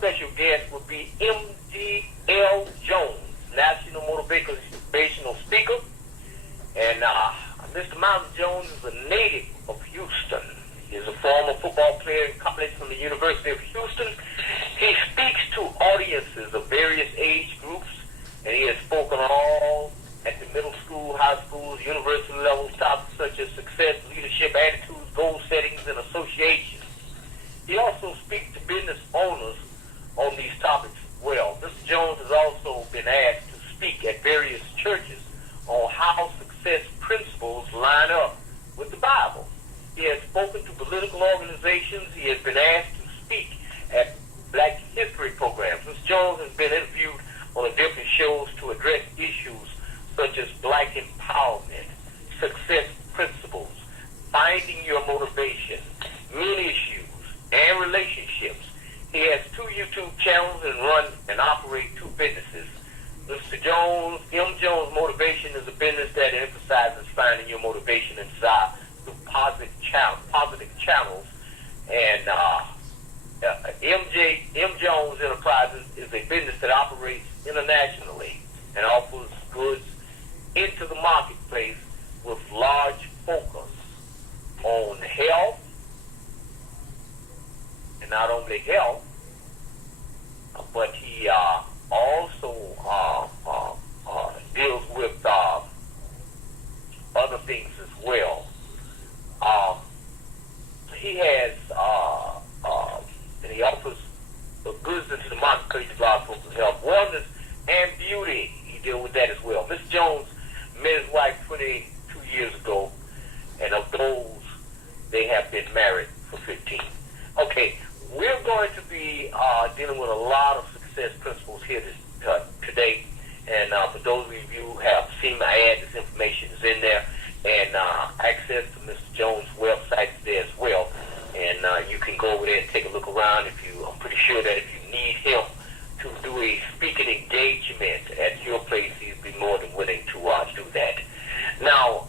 special guest will be MGL Jones, National Motivational Speaker. And Mr. Myran Jones is a native of Houston. He is a former football player in college from the University of Houston. He speaks to audiences of various age groups, and he has spoken all at the middle school, high schools, university levels, topics such as success, leadership, attitudes, goal settings, and associations. He also speaks to business owners on these topics as well. Mr. Jones has also been asked to speak at various churches on how success principles line up with the Bible. He has spoken to political organizations. He has been asked to speak at Black History programs. Mr. Jones has been interviewed on different shows to address issues such as black empowerment, success principles, finding your motivation, men issues, and relationships. He has 2 YouTube channels and run and operate 2 businesses. Mr. Jones, M. Jones Motivation is a business that emphasizes finding your motivation and desire through positive channels. And M. Jones Enterprises is a business that operates internationally and offers goods into the marketplace with large focus on health, and not only health, but he also deals with other things as well. He has and he offers the goods into the marketplace of large focus on health, wellness, and beauty. He deals with that as well. Mr. Jones met his wife 22 years ago, and of those, they have been married for 15. Okay, we're going to be dealing with a lot of success principles here today, and for those of you who have seen my ad, this information is in there, and access to Mr. Jones' website is there as well, and you can go over there and take a look around. I'm pretty sure that if you need him to do a speaking engagement at your place, he'd be more than willing to do that. Now,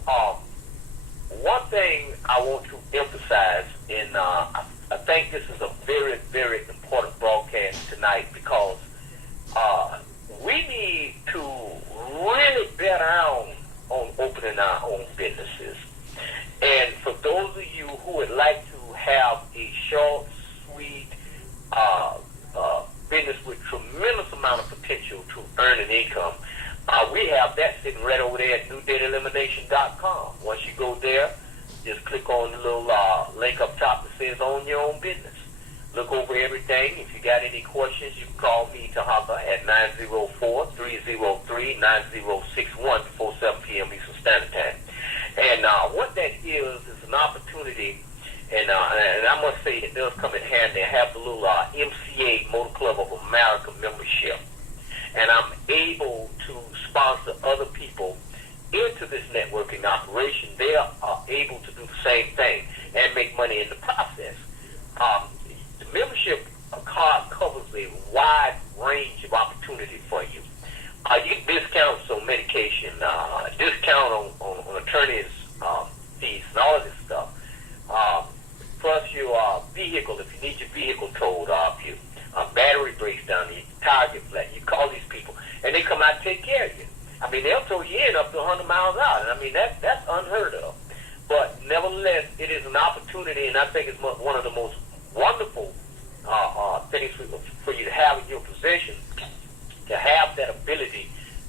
one thing I want to emphasize, and I think this is a very, very important broadcast tonight, because we need to really bet down on opening our own businesses. And for those of you who would like to have a short, sweet business with tremendous amount of potential to earn an income, we have that sitting right over there at newdataelimination.com. Once you go there, just click on the little link up top that says Own Your Own Business. Look over everything. If you got any questions, you can call me, Tarhaka, at 904-303-9061 before 7 p.m. Eastern Standard Time. And what that is an opportunity, and I must say it does come in handy. I have the little MCA, Motor Club of America membership, and I'm able to sponsor other people into this networking operation. They are able to do the same thing and make money in the process. The membership card covers a wide range of opportunity for you. You get discounts on medication, discount on attorney's fees, and all of this stuff. Plus your vehicle, if you need your vehicle towed off you, battery breaks down, your tire gets flat, you call these people, and they come out and take care of you. I mean, they'll tow you in up to 100 miles out, and I mean, that's unheard of. But nevertheless, it is an opportunity, and I think it's one of the most wonderful things for you to have in your possession, to have that ability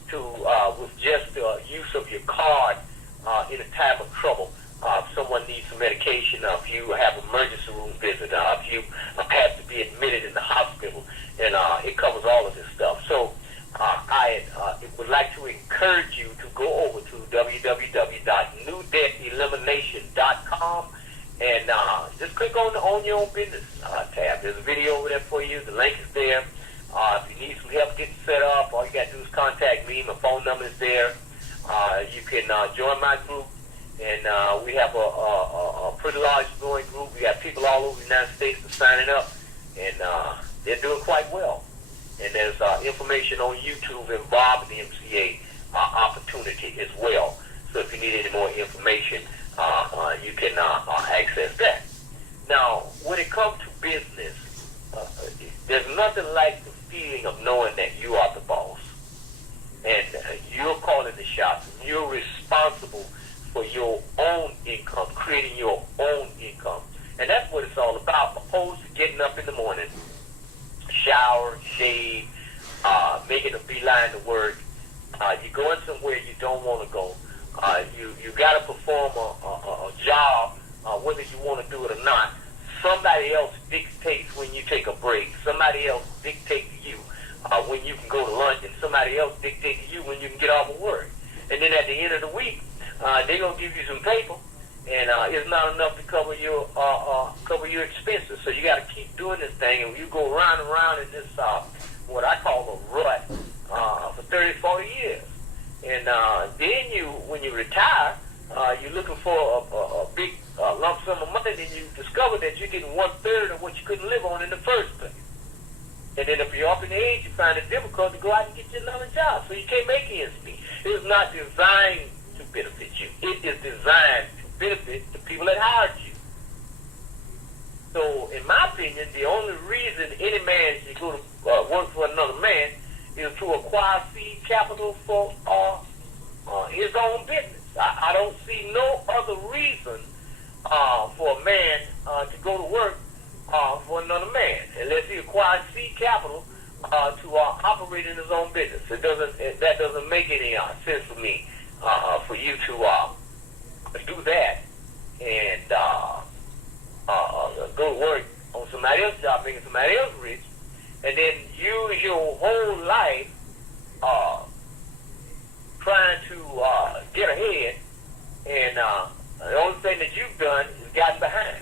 to, with just the use of your card in a time of trouble. If someone needs some medication, if you have an emergency room visit, if you have to be admitted in the hospital, and it covers all of this stuff. So I would like to encourage you to go over to www.newdebtelimination.com and just click on the Own Your Own Business tab. There's a video over there for you. The link is there. If you need some help getting set up, all you got to do is contact me. My phone number is there. You can join my group, and we have a pretty large growing group. We got people all over the United States that are signing up, and they're doing quite well. And there's information on YouTube involving the MCA opportunity as well. So if you need any more information, you can access that. Now, when it comes to business, there's nothing like the feeling of knowing that you are the boss. And you're calling the shots. You're responsible for your own income, creating your own income. And that's what it's all about, opposed to getting up in the morning, shower, shave, making a beeline to work. You're going somewhere you don't want to go. You got to perform a job, whether you want to do it or not. Somebody else dictates when you take a break. Somebody else dictates to you when you can go to lunch, and somebody else dictates to you when you can get off of work. And then at the end of the week, they're going to give you some paper, and it's not enough to cover your expenses. So you got to keep doing this thing, and you go round and round in this, what I call a rut, for 30, 40 years. And then when you retire, you're looking for a big lump sum of money, then you discover that you're getting 1/3 of what you couldn't live on in the first place. And then if you're up in age, you find it difficult to go out and get you another job. So you can't make ends meet. It is not designed to benefit you. It is designed to benefit the people that hired you. So, in my opinion, the only reason any man should go to work for another man is to acquire seed capital for his own business. I don't see no other reason for a man to go to work for another man unless he acquires seed capital to operate in his own business. That doesn't make any sense for me for you to do that and go to work on somebody else's job, making somebody else rich, and then use your whole life trying to get ahead, and the only thing that you've done is gotten behind.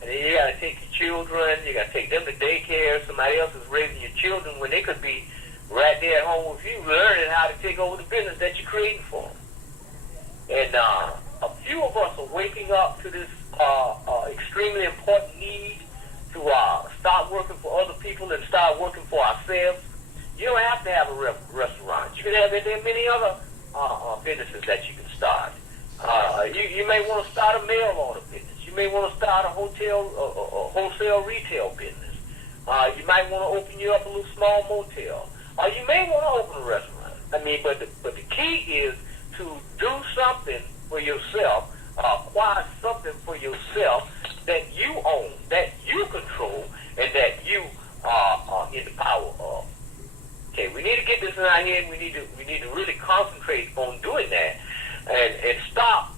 And then you got to take your children, you got to take them to daycare. Somebody else is raising your children when they could be right there at home with you, learning how to take over the business that you're creating for them. And a few of us are waking up to this extremely important need to start working for other people and start working for ourselves. You don't have to have a restaurant. You can have many other businesses that you can start. You may want to start a mail order business. You may want to start a wholesale retail business. You might want to open you up a little small motel. Or you may want to open a restaurant. I mean, but the key is to do something for yourself, acquire something for yourself that you own, that you control, and that you are in the power of. Okay, we need to get this in our head. We need to really concentrate on doing that, and stop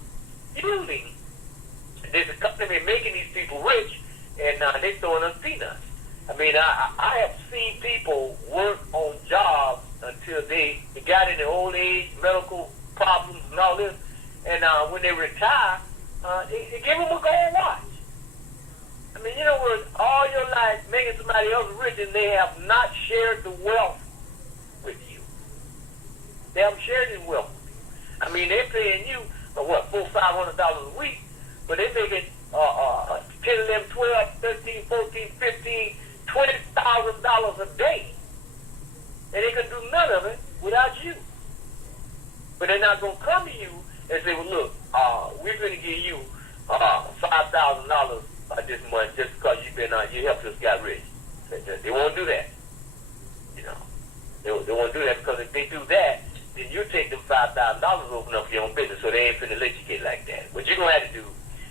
using this company making these people rich, and they throwing us peanuts. I mean, I have seen people work on jobs until they got in their old age, medical problems and all this, and when they retire, they give them a gold watch. I mean, you know, we're all your life making somebody else rich, and they have not shared the wealth with you. They haven't shared the wealth with you. I mean, they're paying you, $400-$500 a week, but they're making 10, 11, 12, 13, 14, 15, $20,000 a day. And they can do none of it without you. But they're not going to come to you and say, well, look, we're going to give you $5,000 this month just because you helped us get rich. They won't do that. You know, they won't do that, because if they do that, then you take them $5,000 to open up your own business, so they ain't finna let you get like that. What you're going to have to do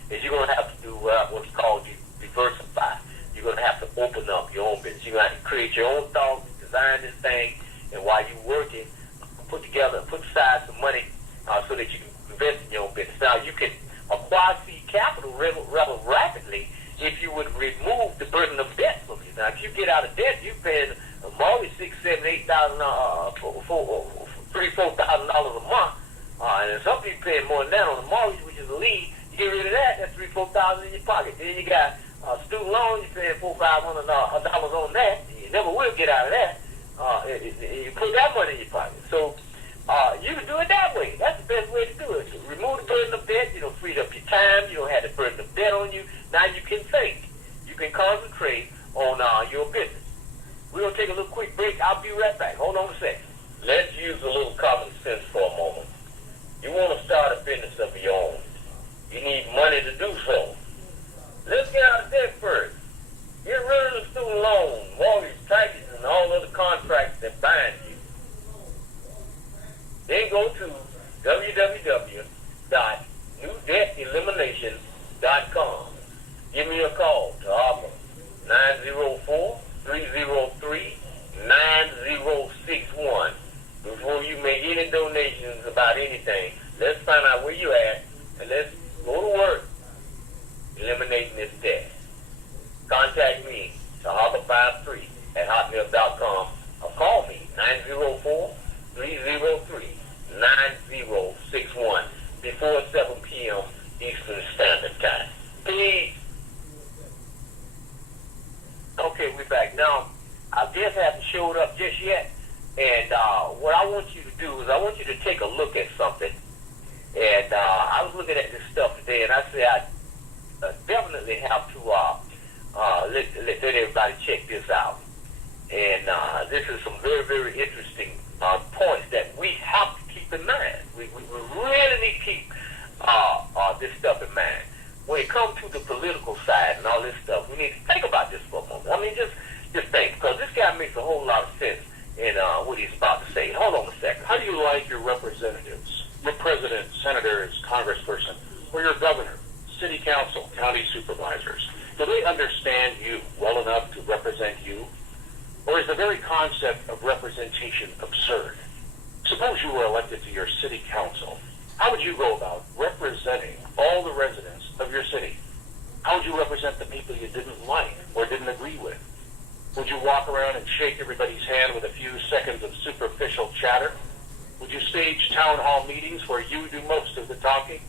is you're going to have to do what's called diversify. You're going to have to open up your own business. You're going to have to create your own thoughts, design this thing, and while you're working, put aside some money so that you can invest in your own business. Now, you can acquire seed capital rather rapidly if you would remove the burden of debt from you. Now, if you get out of debt, you're paying a mortgage $6,000, $7,000, $3,000, $4,000 a month, and some people paying more than that on the mortgage, which is a lead. You get rid of that, that's $3,000, $4,000 in your pocket. Then you got student loans, you're paying $400, $500 on that. You never will get out of that. You put that money in your pocket. So you can do it that way. That's the best way to do it. So remove the burden of debt. You don't free up your time. You don't have the burden of debt on you. Now you can think. You can concentrate on your business. We're going to take a little quick break. I'll be right back. Hold on a second. Let's use a little common sense for a moment. You want to start a business of your own. You need money to do so. Let's get out of debt first. Get rid of the student loans give me a call to offer 904-303-9061. Before you make any donations about anything, let's find out where you're at and let's go to work eliminating this debt. Contact me, Tarhaka53@hotmail.com, or call me 904-303-9061 before 7 p.m. Eastern Standard Time. Peace. Okay, we're back now. I just haven't showed up just yet, and what I want you to do is I want you to take a look at something. And I was looking at this stuff today, and I said I definitely have to let everybody check this out. And this is some very, very interesting points that we have to keep in mind. We really need to keep this stuff in mind. When it comes to the political side and all this stuff, we need to think about this for a moment. I mean, just think, because this guy makes a whole lot of sense in what he's about to say. Hold on a second. How do you like your representatives, your president, senators, congressperson, or your governor, city council, county supervisors? Do they understand you well enough to represent you? Or is the very concept of representation absurd? Suppose you were elected to your city council. How would you go about representing all the residents of your city? How would you represent the people you didn't like or didn't agree with? Would you walk around and shake everybody's hand with a few seconds of superficial chatter? Would you stage town hall meetings where you do most of the talking?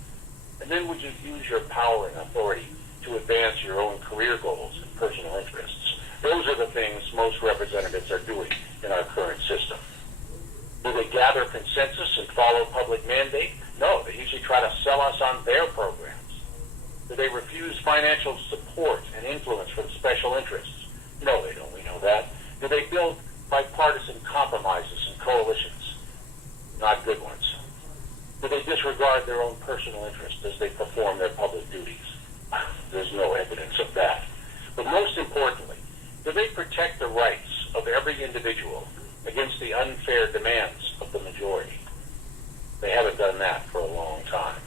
And then would you use your power and authority to advance your own career goals and personal interests? Those are the things most representatives are doing in our current system. Do they gather consensus and follow public mandate? No, they usually try to sell us on their programs. Do they refuse financial support and influence from special interests? No, they don't. We know that. Do they build bipartisan compromises and coalitions? Not good ones. Do they disregard their own personal interests as they perform their public duties? There's no evidence of that. But most importantly, do they protect the rights of every individual against the unfair demands of the majority? They haven't done that for a long time.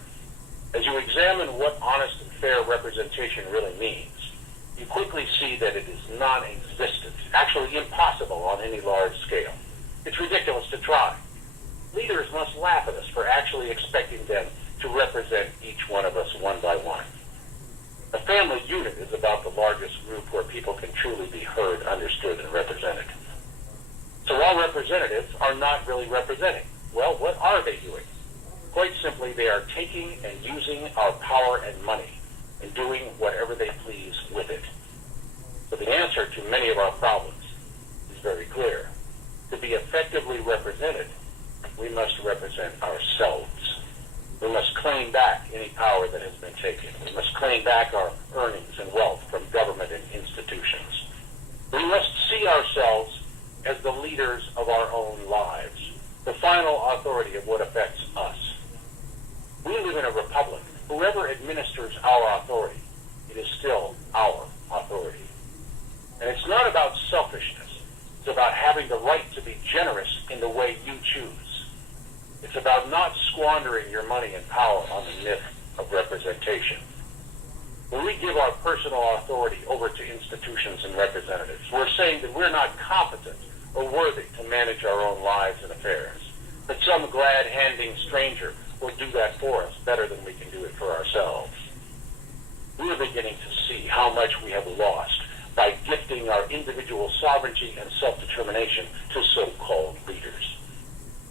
As you examine what honest and fair representation really means, you quickly see that it is non-existent, actually impossible on any large scale. It's ridiculous to try. Leaders must laugh at us for actually expecting them to represent each one of us one by one. A family unit is about the largest group where people can truly be heard, understood, and represented. So our representatives are not really representing. Well, what are they doing? Quite simply, they are taking and using our power and money and doing whatever they please with it. But the answer to many of our problems is very clear. To be effectively represented, we must represent ourselves. We must claim back any power that has been taken. We must claim back our earnings and wealth from government and institutions. We must see ourselves as the leaders of our own lives, the final authority of what affects us. We live in a republic. Whoever administers our authority, it is still our authority. And it's not about selfishness. It's about having the right to be generous in the way you choose. It's about not squandering your money and power on the myth of representation. When we give our personal authority over to institutions and representatives, we're saying that we're not competent or worthy to manage our own lives and affairs, that some glad-handing stranger will do that for us better than we can do it for ourselves. We are beginning to see how much we have lost by gifting our individual sovereignty and self-determination to so-called leaders.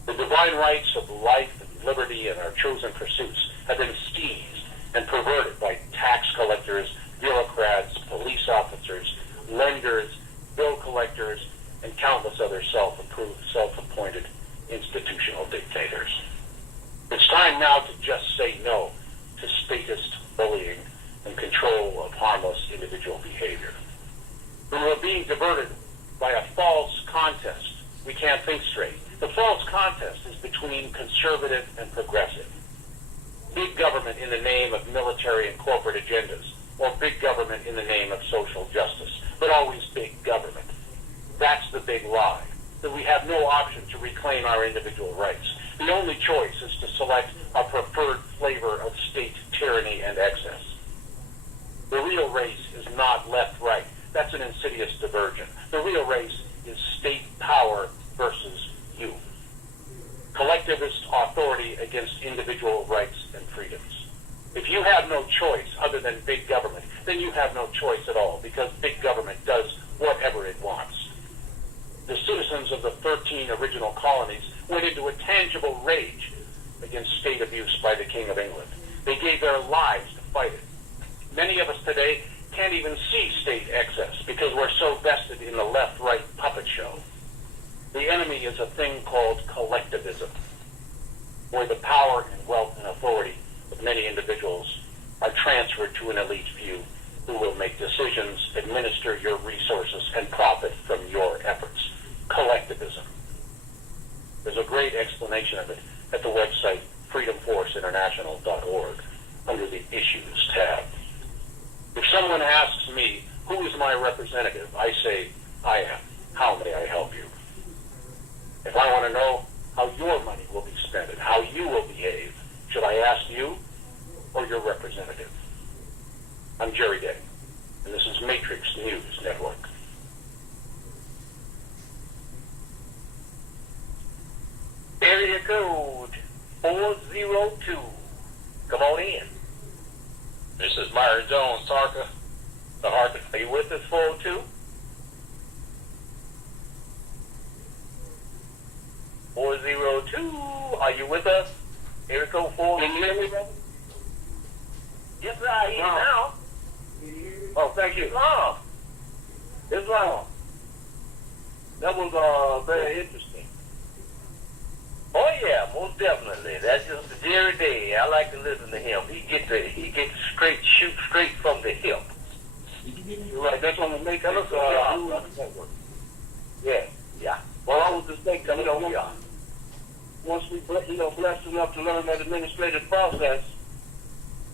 The divine rights of life and liberty and our chosen pursuits have been seized and perverted by tax collectors, bureaucrats, police officers, lenders, bill collectors, and countless other self-approved, self-appointed institutional dictators. It's time now to just say no to statist bullying and control of harmless individual behavior. When we're being diverted by a false contest, we can't think straight. The false contest is between conservative and progressive. Big government in the name of military and corporate agendas, or big government in the name of social justice, but always big government. That's the big lie, that we have no option to reclaim our individual rights. The only choice is to select a preferred flavor of state tyranny and excess. The real race is not left-right. That's an insidious diversion. The real race is state power versus you. Collectivist authority against individual rights and freedoms. If you have no choice other than big government, then you have no choice at all, because big government does whatever it wants. The citizens of the 13 original colonies went into a tangible rage against state abuse by the King of England. They gave their lives to fight it. Many of us today can't even see state excess because we're so vested in the left-right puppet show. The enemy is a thing called collectivism, where the power and wealth and authority of many individuals are transferred to an elite few who will make decisions, administer your resources, and profit from your efforts. Collectivism. There's a great explanation of it at the website freedomforceinternational.org under the Issues tab. If someone asks me, who is my representative, I say, I am. How may I help you? If I want to know how your money will be spent and how you will behave, should I ask you or your representative? I'm Jerry Day, and this is Matrix News Network. Area code 402. Come on in. This is Myran Jones, Tarhaka. Are you with us, 402? 402. Are you with us? Area code 402. Can you hear me, brother? Yes, sir. I hear you now. Oh, thank you. Oh, It's wrong. That was very interesting. oh yeah, most definitely. That's just the Jerry Day. I like to listen to him. He gets shoot straight from the hip. You're right. That's on the Matrix News Network. Yeah, yeah. Well, I was just thinking, Yeah. once we, blessed enough to learn that administrative process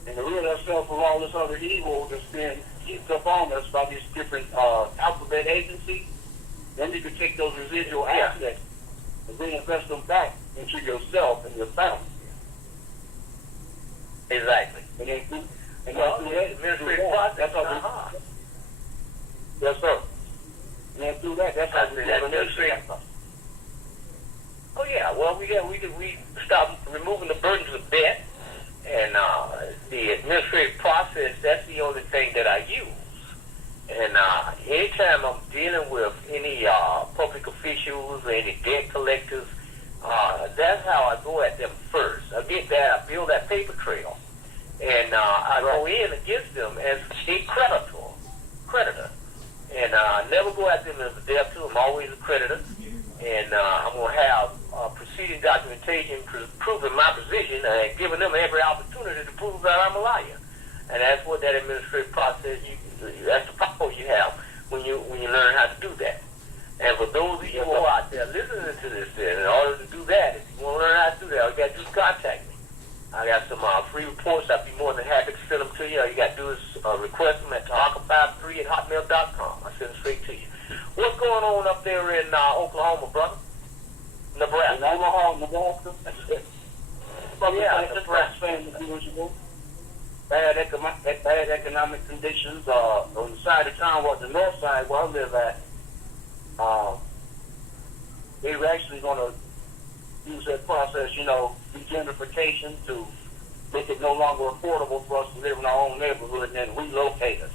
and to rid ourselves of all this other evil that's being heaped up on us by these different alphabet agencies, then you can take those residual assets and reinvest them back into yourself and your family. Exactly. And then through The administrative process. that's how yes, sir. And then through that, that's how we get administrative. Oh yeah. Well, we stop removing the burdens of debt, and the administrative process. That's the only thing that I use. And anytime I'm dealing with any public officials or any debt collectors, that's how I go at them first. I get that, I build that paper trail, and I go in against them as a creditor. And I never go at them as a debtor. I'm always a creditor. And I'm going to have proceeding documentation proving my position and giving them every opportunity to prove that I'm a liar. And that's what that administrative process, that's the power you have when you learn how to do that. And for those of you who are out there listening to this, in order to do that, if you want to learn how to do that, all you got to do is contact me. I got some free reports. I'd be more than happy to send them to you. All you got to do is request them at tarhaka53@hotmail.com. I send them straight to you. What's going on up there in Oklahoma, brother? Nebraska. In Omaha, Nebraska. Yeah, Nebraska. Bad economic conditions on the side of town, the north side where I live at. They're actually going to use that process, degentrification to make it no longer affordable for us to live in our own neighborhood and then relocate us.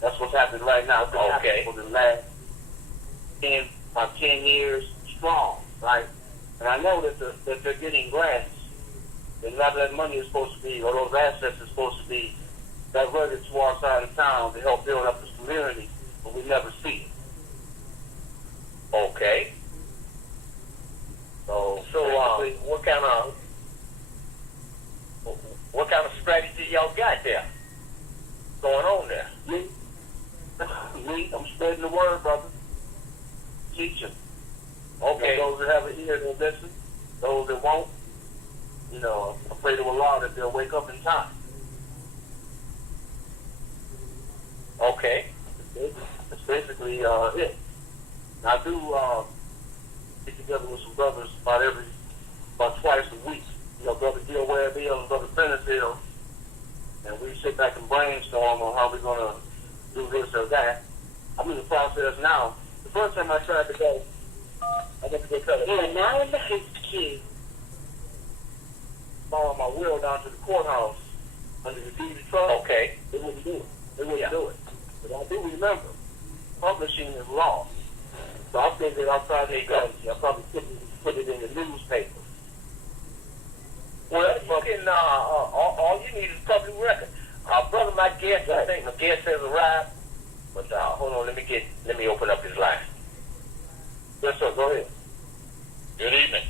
That's what's happening right now. It's been happening for the last 10 years strong, right? And I know that they're getting grants. And not that money is supposed to be, or those assets are supposed to be diverted to our side of town to help build up this community, but we never see it. Okay. So what kind of strategy y'all got there going on there? Me, I'm spreading the word, brother. Teaching. Okay. Those that have an ear, they'll listen. Those that won't, I pray to Allah that they'll wake up in time. Okay. That's basically it. I do get together with some brothers about twice a week. Brother Bill Ware Bill and Brother Prentice Hill. and we sit back and brainstorm on how we're going to do this or that. I'm in the process now. The first time I tried to go, I went to go cut it. You are now in the host queue. Follow my will down to the courthouse under the deed of trust. Okay. They wouldn't do it. They wouldn't do it. But I do remember, publishing is law. So I figured I'll try to I'll probably put it in the newspaper. Well, you can, all you need is public record. Brother, my guest, I think my guest has arrived. But hold on, let me open up his line. Yes, sir, go ahead. Good evening.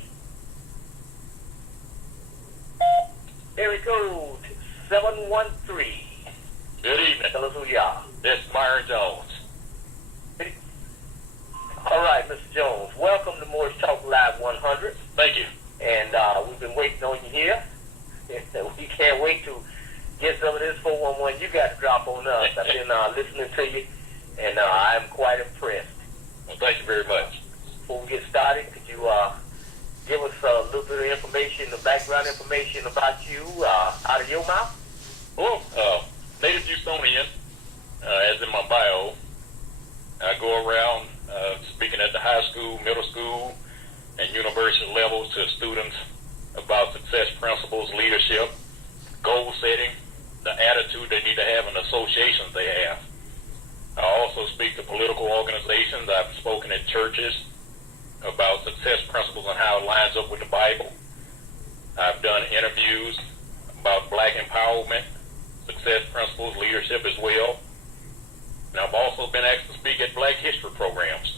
Area code 713. Good evening. Tell us who you are. This is Myran Jones. All right, Mr. Jones. Welcome to Morris Talk Live 100. Thank you. And we've been waiting on you here. We can't wait to get some of this 411 you got to drop on us. I've been listening to you, and I'm quite impressed. Well, thank you very much. Before we get started, could you give us a little bit of information, the background information about you out of your mouth? Well, native Houstonian, as in my bio. I go around speaking at the high school, middle school, and university levels to students about success principles, leadership, goal setting, the attitude they need to have, and associations they have. I also speak to political organizations. I've spoken at churches about success principles and how it lines up with the Bible. I've done interviews about black empowerment, success principles, leadership as well. And I've also been asked to speak at Black History programs.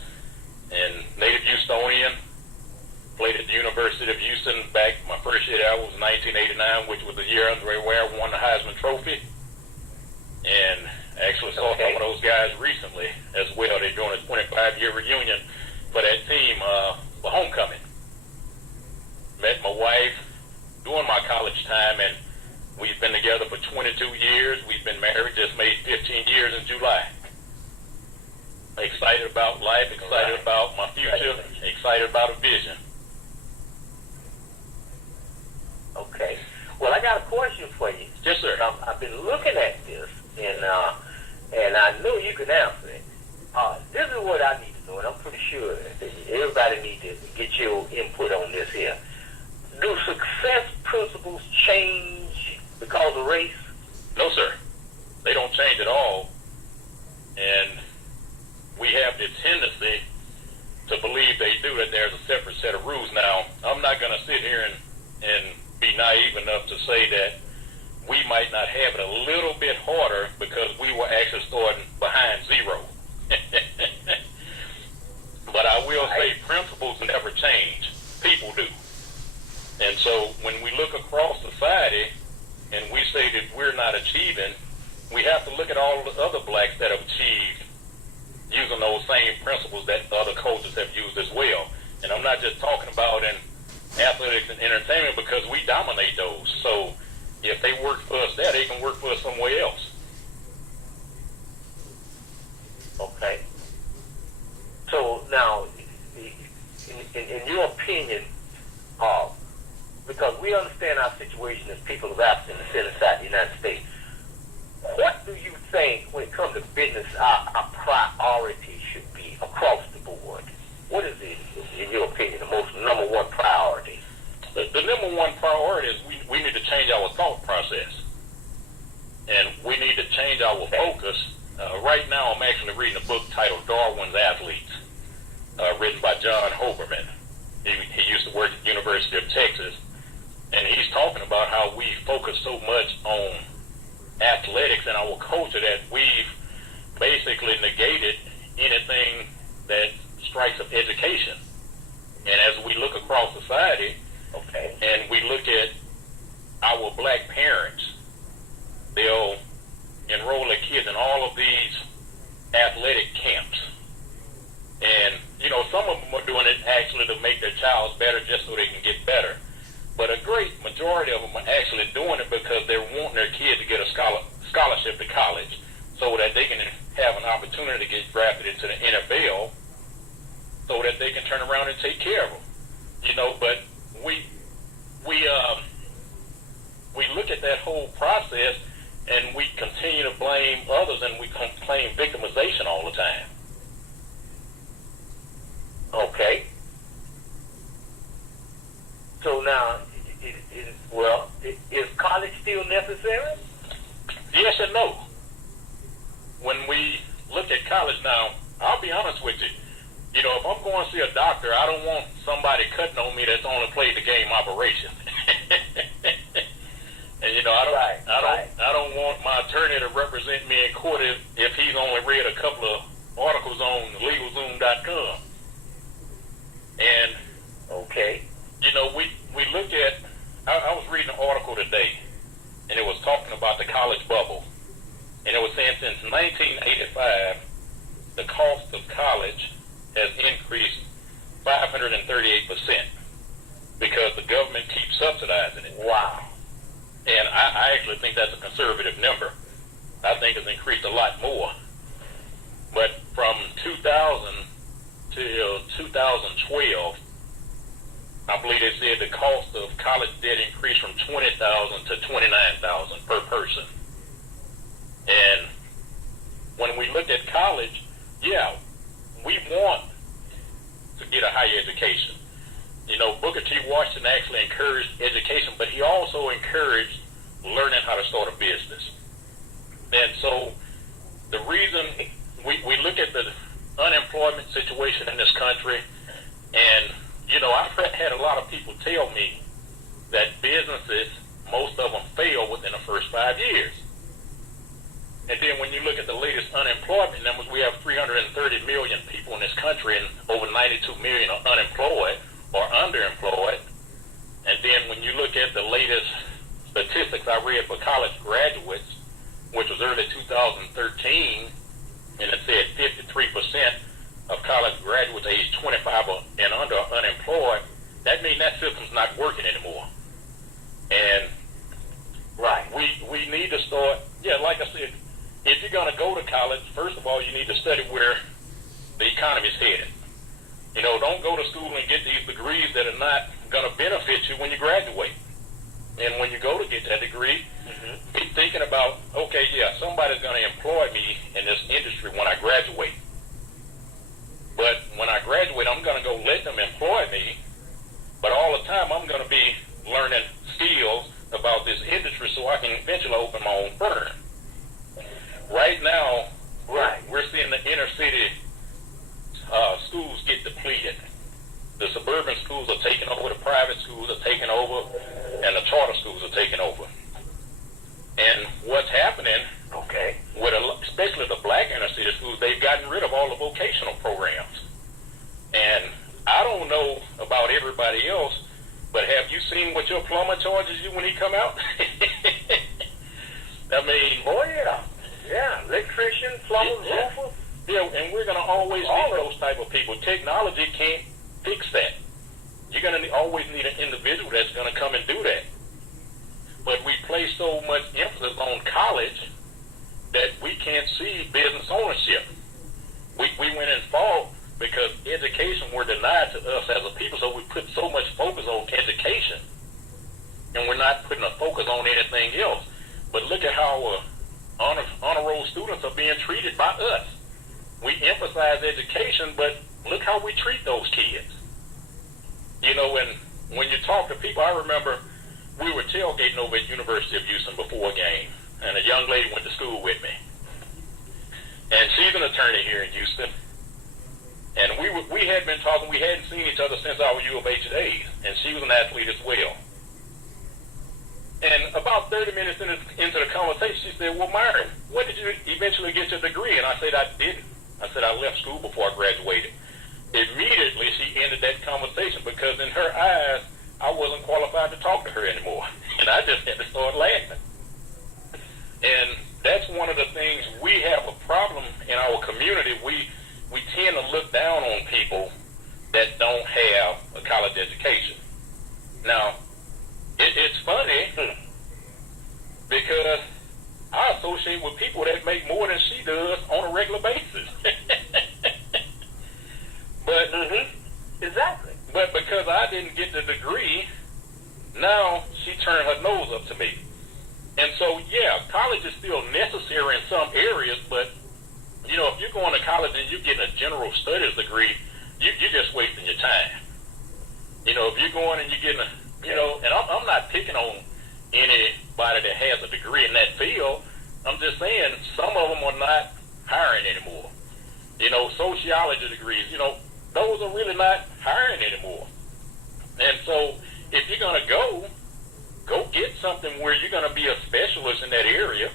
And native Houstonian, played at the University of Houston back, my first year there was 1989, which was the year Andre Ware won the Heisman Trophy. And actually saw some of those guys recently as well. They're doing a 25-year reunion for that team for homecoming. Met my wife during my college time, and we've been together for 22 years. We've been married, just made 15 years in July. Excited about life, excited about my future, excited about a vision. Okay. Well, I got a question for you. Yes, sir. I've been looking at this, and I know you can answer it. This is what I need to know, and I'm pretty sure that everybody needs to get your input on this here. Do success principles change because of race? No, sir. They don't change at all. And we have the tendency to believe they do, that there's a separate set of rules. Now, I'm not going to sit here and be naive enough to say that we might not have it a little bit harder because we were actually starting behind zero. But I will say principles never change. People do. And so when we look across society and we say that we're not achieving, we have to look at all the other blacks that have achieved using those same principles that other cultures have used as well. And I'm not just talking about in athletics and entertainment, because we dominate those. So if they work for us there, they can work for us somewhere else. Okay. So now, in your opinion, because we understand our situation as people of African descent inside the United States, what do you think, when it comes to business, our priority should be across the board? What is it, in your opinion, the most number one priority? The number one priority is we need to change our thought process. And we need to change our focus. Right now, I'm actually reading a book titled Darwin's Athletes, written by John Hoberman. He used to work at the University of Texas. And he's talking about how we focus so much on athletics in our culture that we've basically negated anything that strikes of education. And as we look across society, and we look at our black parents, they'll enroll their kids in all of these athletic camps. And, you know, some of them are doing it actually to make their child better just so they can get better. But a great majority of them are actually doing it because they're wanting their kid to get a scholarship to college so that they can have an opportunity to get drafted into the NFL so that they can turn around and take care of them. You know, but we look at that whole process and we continue to blame others, and we claim victimization all the time. Okay. So now, is college still necessary? Yes and no. When we look at college now, I'll be honest with you. You know, if I'm going to see a doctor, I don't want somebody cutting on me that's only played the game operation. And you know, I don't want my attorney to represent me in court if he's only read a couple of articles on LegalZoom.com. And okay, you know, we look at. I was reading an article today, and it was talking about the college bubble, and it was saying since 1985, the cost of college has increased 538% because the government keeps subsidizing it. Wow. And I actually think that's a conservative number. I think it's increased a lot more. But from 2000 to 2012, I believe they said the cost of college debt increased from $20,000 to $29,000 per person. And when we look at college, yeah, we want to get a higher education. You know, Booker T. Washington actually encouraged education, but he also encouraged learning how to start a business. And so the reason we look at the unemployment situation in this country, and, you know, I've had a lot of people tell me that businesses, most of them fail within the first 5 years. And then when you look at the latest unemployment numbers, we have 330 million people in this country, and over 92 million are unemployed or underemployed. And then when you look at the latest statistics I read for college graduates, which was early 2013, and it said 53% of college graduates aged 25 and under are unemployed, that means that system's not working anymore. And right, we need to start, yeah, like I said, if you're going to go to college, first of all, you need to study where the economy's headed. You know, don't go to school and get these degrees that are not going to benefit you when you graduate. And when you go to get that degree, be thinking about, okay, yeah, somebody's going to employ me in this industry when I graduate. But when I graduate, I'm going to go let them employ me. But all the time, I'm going to be learning skills about this industry so I can eventually open my own firm. Right now, we're seeing the inner city schools get depleted. The suburban schools are taking over, the private schools are taking over, and the charter schools are taking over. And what's happening, with especially the black inner city schools, they've gotten rid of all the vocational programs. And I don't know about everybody else, but have you seen what your plumber charges you when he come out? I mean, yeah, electrician, plumber, roofer. Yeah, and we're going to always need those type of people. Technology can't fix that. You're going to always need an individual that's going to come and do that. But we place so much emphasis on college that we can't see business ownership. We went and fought because education were denied to us as a people, so we put so much focus on education, and we're not putting a focus on anything else. But look at how honor roll students are being treated by us. We emphasize education, but look how we treat those kids. You know, when you talk to people, I remember we were tailgating over at University of Houston before a game, and a young lady went to school with me. And she's an attorney here in Houston. And we had been talking, we hadn't seen each other since our U of H days, and she was an athlete as well. And about 30 minutes into the conversation, she said, well, Myran, when did you eventually get your degree? And I said, I didn't. I said, I left school before I graduated. Immediately, she ended that conversation because in her eyes, I wasn't qualified to talk to her anymore. And I just had to start laughing. And that's one of the things, we have a problem in our community. We tend to look down on people that don't have a college education. Now, it's funny because I associate with people that make more than she does on a regular basis. But exactly. But because I didn't get the degree, now she turned her nose up to me. And so, yeah, college is college and you're getting a general studies degree, you're just wasting your time. You know, if you're going and you're getting and I'm not picking on anybody that has a degree in that field. I'm just saying some of them are not hiring anymore. You know, sociology degrees, those are really not hiring anymore. And so if you're going to go get something where you're going to be a specialist in that area.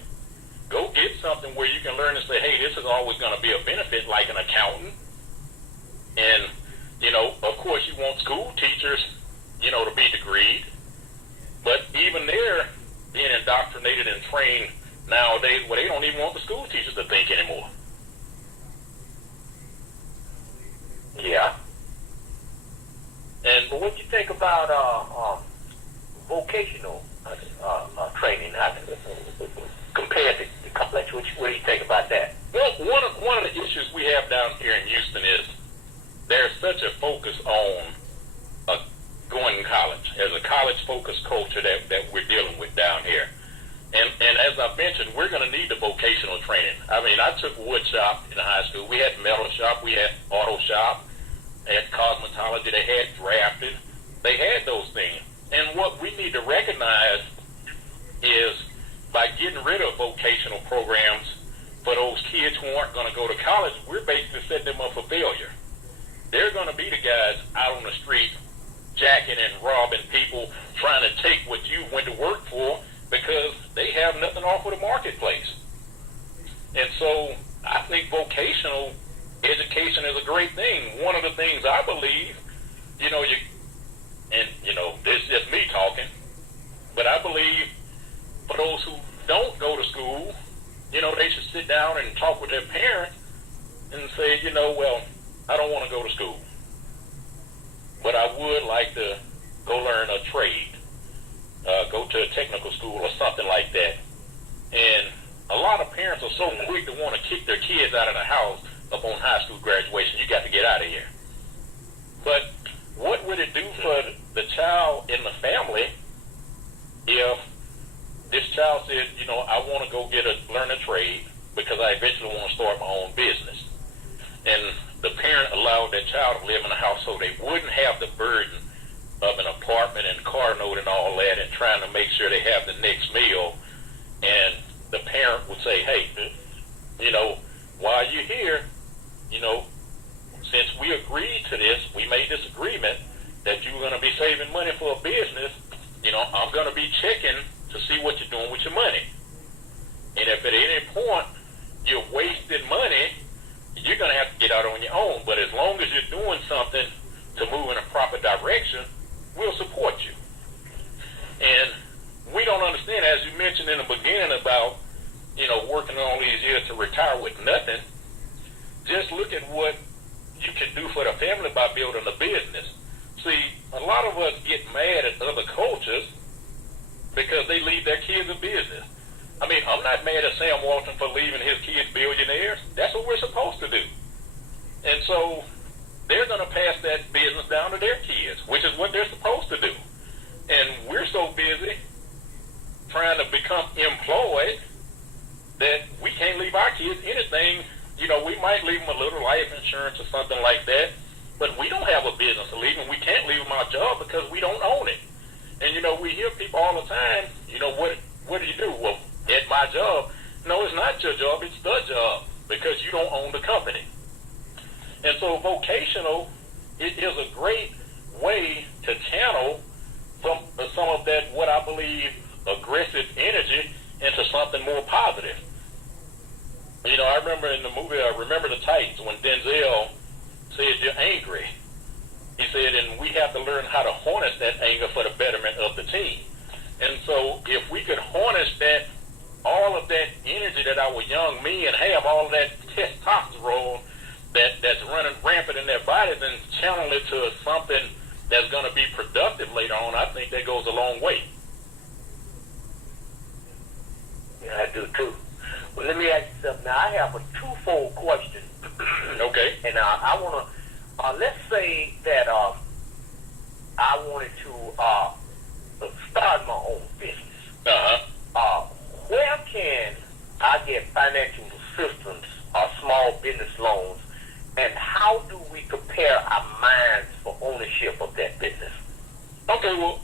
Go get something where you can learn and say, hey, this is always going to be a benefit, like an accountant. And, of course you want school teachers, to be degreed. But even they're being indoctrinated and trained nowadays where they don't even want the school teachers to think anymore. Yeah. But what do you think about vocational training compared to the complex? What do you think about that? Well, one of the issues we have down here in Houston is there's such a focus on going to college, as a college-focused culture that we're dealing with down here. And as I mentioned, we're going to need the vocational training. I mean, I took wood shop in high school. We had metal shop. We had auto shop. They had cosmetology. They had drafting. They had those things. And what we need to recognize is by getting rid of vocational programs for those kids who aren't going to go to college, we're basically setting them up for failure. They're going to be the guys out on the street jacking and robbing people, trying to take what you went to work for because they have nothing off of the marketplace. And so I think vocational education is a great thing. One of the things I believe, this is just me talking, but I believe for those who don't go to school, they should sit down and talk with their parents and say, well, I don't want to go to school, but I would like to go learn a trade, go to a technical school or something like that. And a lot of parents are so quick to want to kick their kids out of the house upon high school graduation. You got to get out of here. But what would it do for the child in the family if this child said, I want to go learn a trade because I eventually want to start my own business? And the parent allowed that child to live in a house so they wouldn't have the burden of an apartment and car note and all that and trying to make sure they have the next meal. And the parent would say, hey, while you're here, since we agreed to this, we made this agreement that you were going to be saving money for a business, I'm going to be checking to see what you're doing with your money. And if at any point you're wasting money, you're going to have to get out on your own. But as long as you're doing something to move in a proper direction, we'll support you. And we don't understand, as you mentioned in the beginning about, working all these years to retire with nothing. Just look at what you can do for the family by building a business. See, a lot of us get mad at other cultures because they leave their kids a business. I mean, I'm not mad at Sam Walton for leaving his kids billionaires. That's what we're supposed to do. And so they're going to pass that business down to their kids, which is what they're supposed to do. And we're so busy trying to become employed that we can't leave our kids anything. We might leave them a little life insurance or something like that, but we don't have a business to leave them. We can't leave them our job because we don't own it. And, we hear people all the time, what do you do? Well, at my job. No, it's not your job. It's the job because you don't own the company. And so vocational, it is a great way to channel some of that, what I believe, aggressive energy into something more positive. I remember in the movie, Remember the Titans, when Denzel said, you're angry. He said, and we have to learn how to harness that anger for the betterment of the team. And so if we could harness all of that energy that our young men have, all of that testosterone that's running rampant in their bodies, and channel it to something that's going to be productive later on, I think that goes a long way. Yeah, I do too. Well, let me ask you something. Now, I have a twofold question. Okay. And I want to, let's say that I wanted to start my own business. Where can I get financial assistance or small business loans prepare our minds for ownership of that business? Okay, well,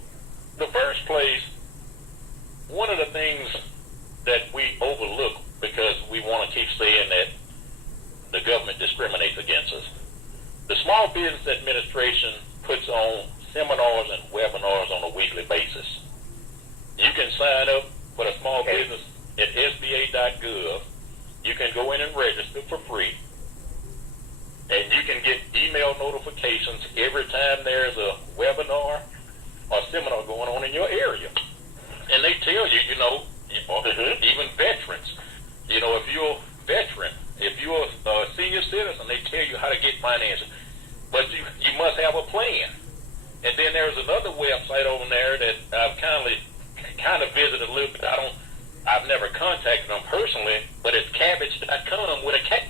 the first place, one of the things that we overlook because we want to keep saying that the government discriminates against us. The Small Business Administration puts on seminars and webinars on a weekly basis. You can sign up for the small business at sba.gov. You can go in and register for free. And you can get email notifications every time there's a webinar or seminar going on in your area. And they tell you, even veterans, if you're a veteran, if you're a senior citizen, they tell you how to get financing. But you must have a plan. And then there's another website on there that I've kind of visited a little bit. I've never contacted them personally, but it's cabbage.com with a K.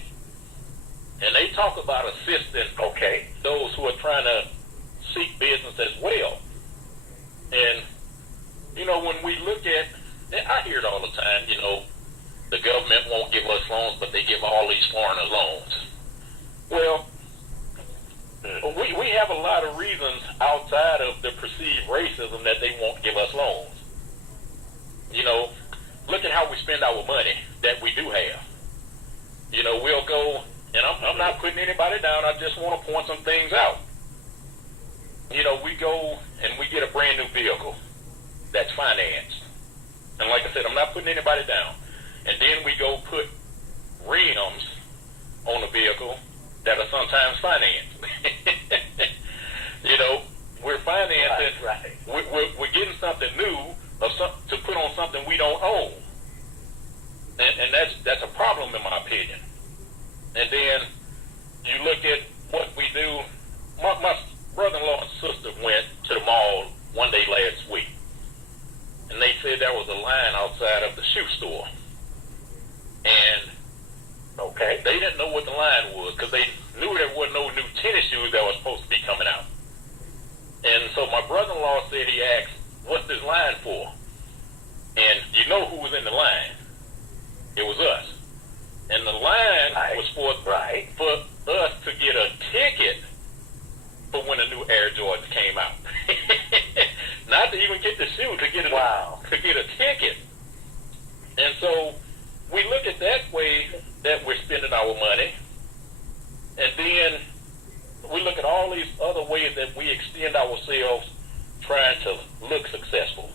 And they talk about assisting those who are trying to seek business as well. And, when we look at, I hear it all the time, the government won't give us loans, but they give all these foreigners loans. Well, we have a lot of reasons outside of the perceived racism that they won't give us loans. Look at how we spend our money that we do have. We'll go, and I'm not putting anybody down, I just want to point some things out. We go and we get a brand new vehicle that's financed. And like I said, I'm not putting anybody down. And then we go put rims on the vehicle that are sometimes financed. We're financing, right. We're getting something new to put on something we don't own. And that's a problem in my opinion. And then you look at what we do. My brother-in-law and sister went to the mall one day last week. And they said there was a line outside of the shoe store. And they didn't know what the line was because they knew there wasn't no new tennis shoes that were supposed to be coming out. And so my brother-in-law said, he asked, what's this line for? And you know who was in the line? It was us. And the line was for us to get a ticket for when the new Air Jordans came out. Not to even get the shoe, to get a ticket. And so we look at that way that we're spending our money, and then we look at all these other ways that we extend ourselves trying to look successful.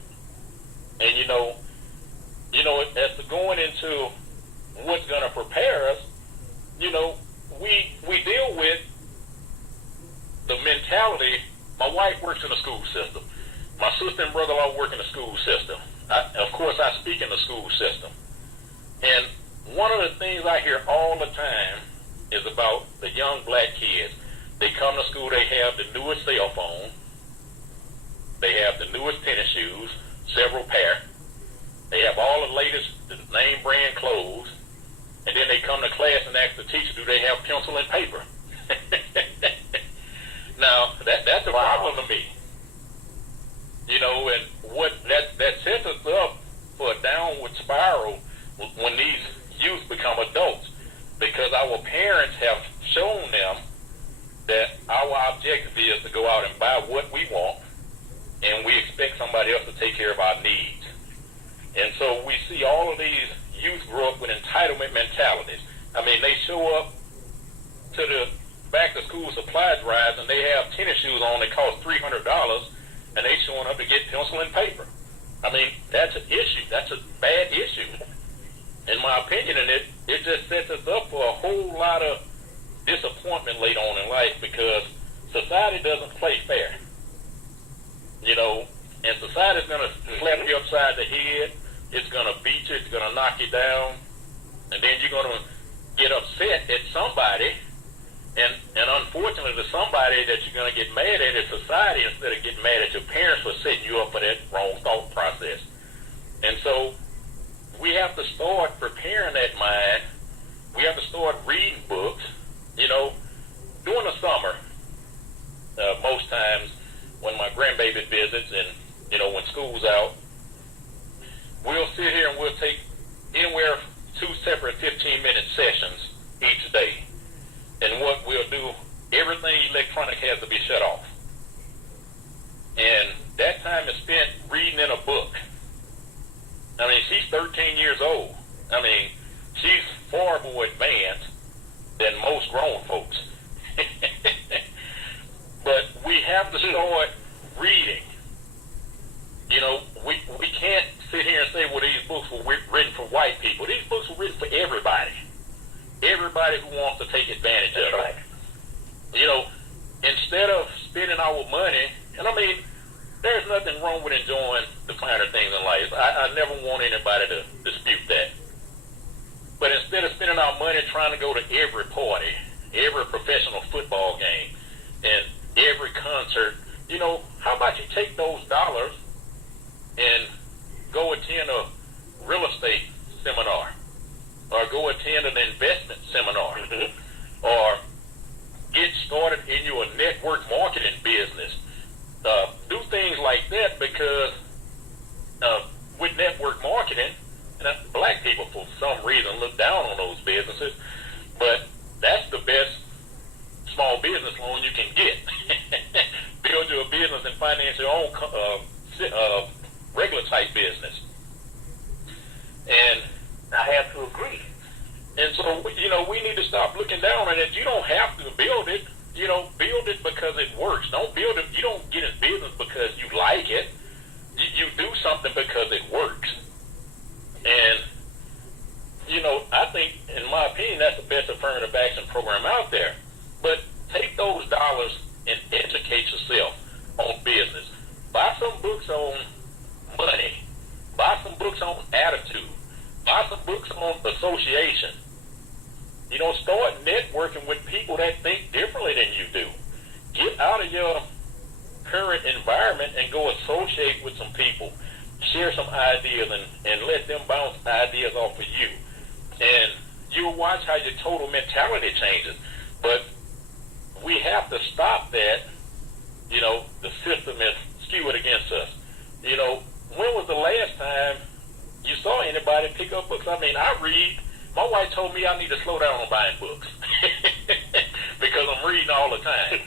And as to going into what's going to prepare us, we deal with the mentality. My wife works in the school system. My sister and brother-in-law work in the school system. Of course, I speak in the school system. And one of the things I hear all the time is about the young black kids. They come to school, they have the newest cell phone, they have the newest tennis shoes, several pair, they have all the latest name brand clothes, and then they come to class and ask the teacher, do they have pencil and paper? Now, that's a problem to me. And what that sets us up for a downward spiral when these youth become adults, because our parents have shown them that our objective is to go out and buy what we want, and we expect somebody else to take care of our needs. And so we see all of these youth grow up with entitlement mentalities. I mean, they show up to the back-to-school supply drives, and they have tennis shoes on that cost $300, and they showing up to get pencil and paper. I mean, that's an issue. That's a bad issue. In my opinion, and it just sets us up for a whole lot of disappointment later on in life, because society doesn't play fair. And society's going to slap you upside the head. It's going to beat you. It's going to knock you down. And then you're going to get upset at somebody. And unfortunately, the somebody that you're going to get mad at is society, instead of getting mad at your parents for setting you up for that wrong thought process. And so we have to start preparing that mind. We have to start reading books. During the summer, most times when my grandbaby visits and, when school's out, we'll sit here and we'll take anywhere 2 separate 15-minute sessions each day. And what we'll do, everything old. I mean, she's far more advanced than most grown folks. But we have to start reading. You know, we can't sit here and say, well, these books were written for white people. These books were written for everybody. Everybody who wants to take advantage of it. You know, instead of spending our money, and I mean, there's nothing wrong with enjoying the finer things in life. I never want anybody to dispute that. But instead of spending our money trying to go to every party, every professional football game, and every concert, you know, how about you take those dollars and go attend a real estate seminar, or go attend an investment seminar, or get started in your network marketing business. Do things like that, because with network marketing, and black people for some reason look down on those businesses, but that's the best small business loan you can get. Build your business and finance your own regular type business. And I have to agree. And so, you know, we need to stop looking down on it. You don't have to build it. You know, build it because it works. Don't build it. You don't get in business because you like it. You do something because it works. And, you know, I think, in my opinion, that's the best affirmative action program out there. But take those dollars and educate yourself on business. Buy some books on money. Buy some books on attitude. Buy some books on association. You know, start networking with people that think differently than you do. Get out of your current environment and go associate with some people. Share some ideas and let them bounce ideas off of you. And you'll watch how your total mentality changes. But we have to stop that. You know, the system is skewed against us. You know, when was the last time you saw anybody pick up books? I mean, I read. My wife told me I need to slow down on buying books because I'm reading all the time.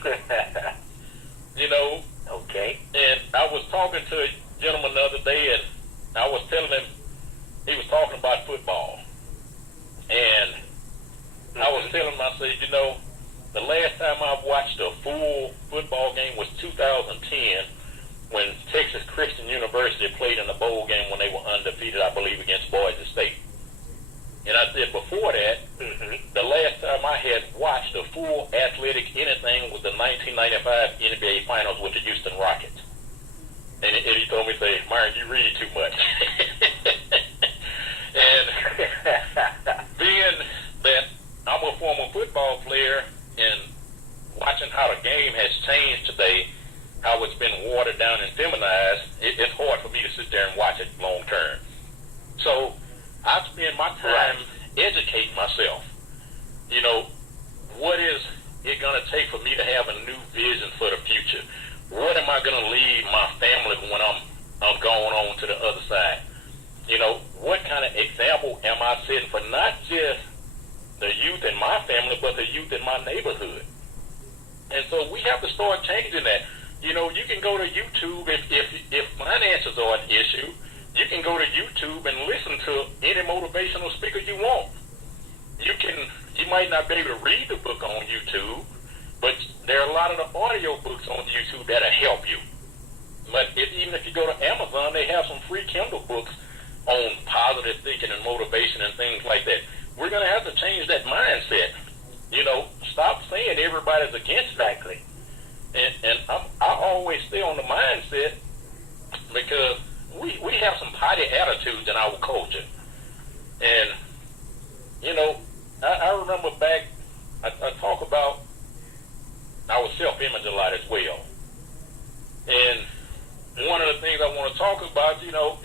You know? Okay. And I was talking to a gentleman the other day, and I was telling him, he was talking about football. And I was telling him, I said, you know, the last time I watched a full football game was 2010, when Texas Christian University played in the bowl game when they were undefeated, I believe, against Boise State. And I said before that, the last time I had watched a full athletic anything was the 1995 NBA Finals with the Houston Rockets. And he told me, say, Myron, you read too much. And being that I'm a former football player and watching how the game has changed today, how it's been watered down and feminized, it's hard for me to sit there and watch it long term. So I spend my time educating myself. You know, what is it going to take for me to have a new vision for the future? What am I going to leave my family when I'm going on to the other side? You know, what kind of example am I setting for not just the youth in my family, but the youth in my neighborhood? And so we have to start changing that. You know, you can go to YouTube if finances are an issue. You can go to YouTube and listen to any motivational speaker you want. You might not be able to read the book on YouTube, but there are a lot of the audio books on YouTube that'll help you. But even if you go to Amazon, they have some free Kindle books on positive thinking and motivation and things like that. We're going to have to change that mindset. You know, stop saying everybody's against me. And I always stay on the mindset because we have some potty attitudes in our culture. And, you know, I remember back, I talk about our self-image a lot as well. And one of the things I want to talk about, you know,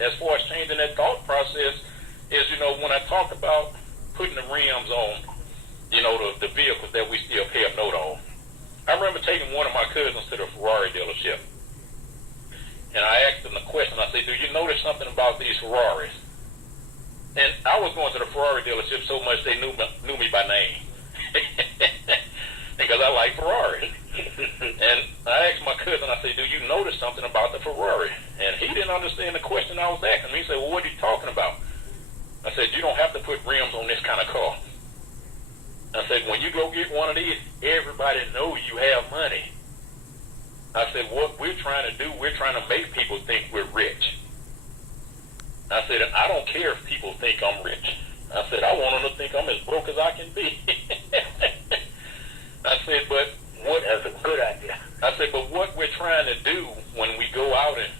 as far as changing that thought process is, you know, when I talk about putting the rims on, you know, the vehicles that we still pay a note on. I remember taking one of my cousins to the Ferrari dealership. And I asked them the question, I said, do you notice something about these Ferraris? And I was going to the Ferrari dealership so much they knew me by name. Because I like Ferraris. And I asked my cousin, I said, do you notice something about the Ferrari? And he didn't understand the question I was asking. He said, well, what are you talking about? I said, when you go get one of these, everybody knows you have money. I said, what we're trying to do, we're trying to make people think we're rich. I said, I don't care if people think I'm rich. I said, I want them to think I'm as broke as I can be. I said, but what? That's a good idea. I said, but what we're trying to do when we go out and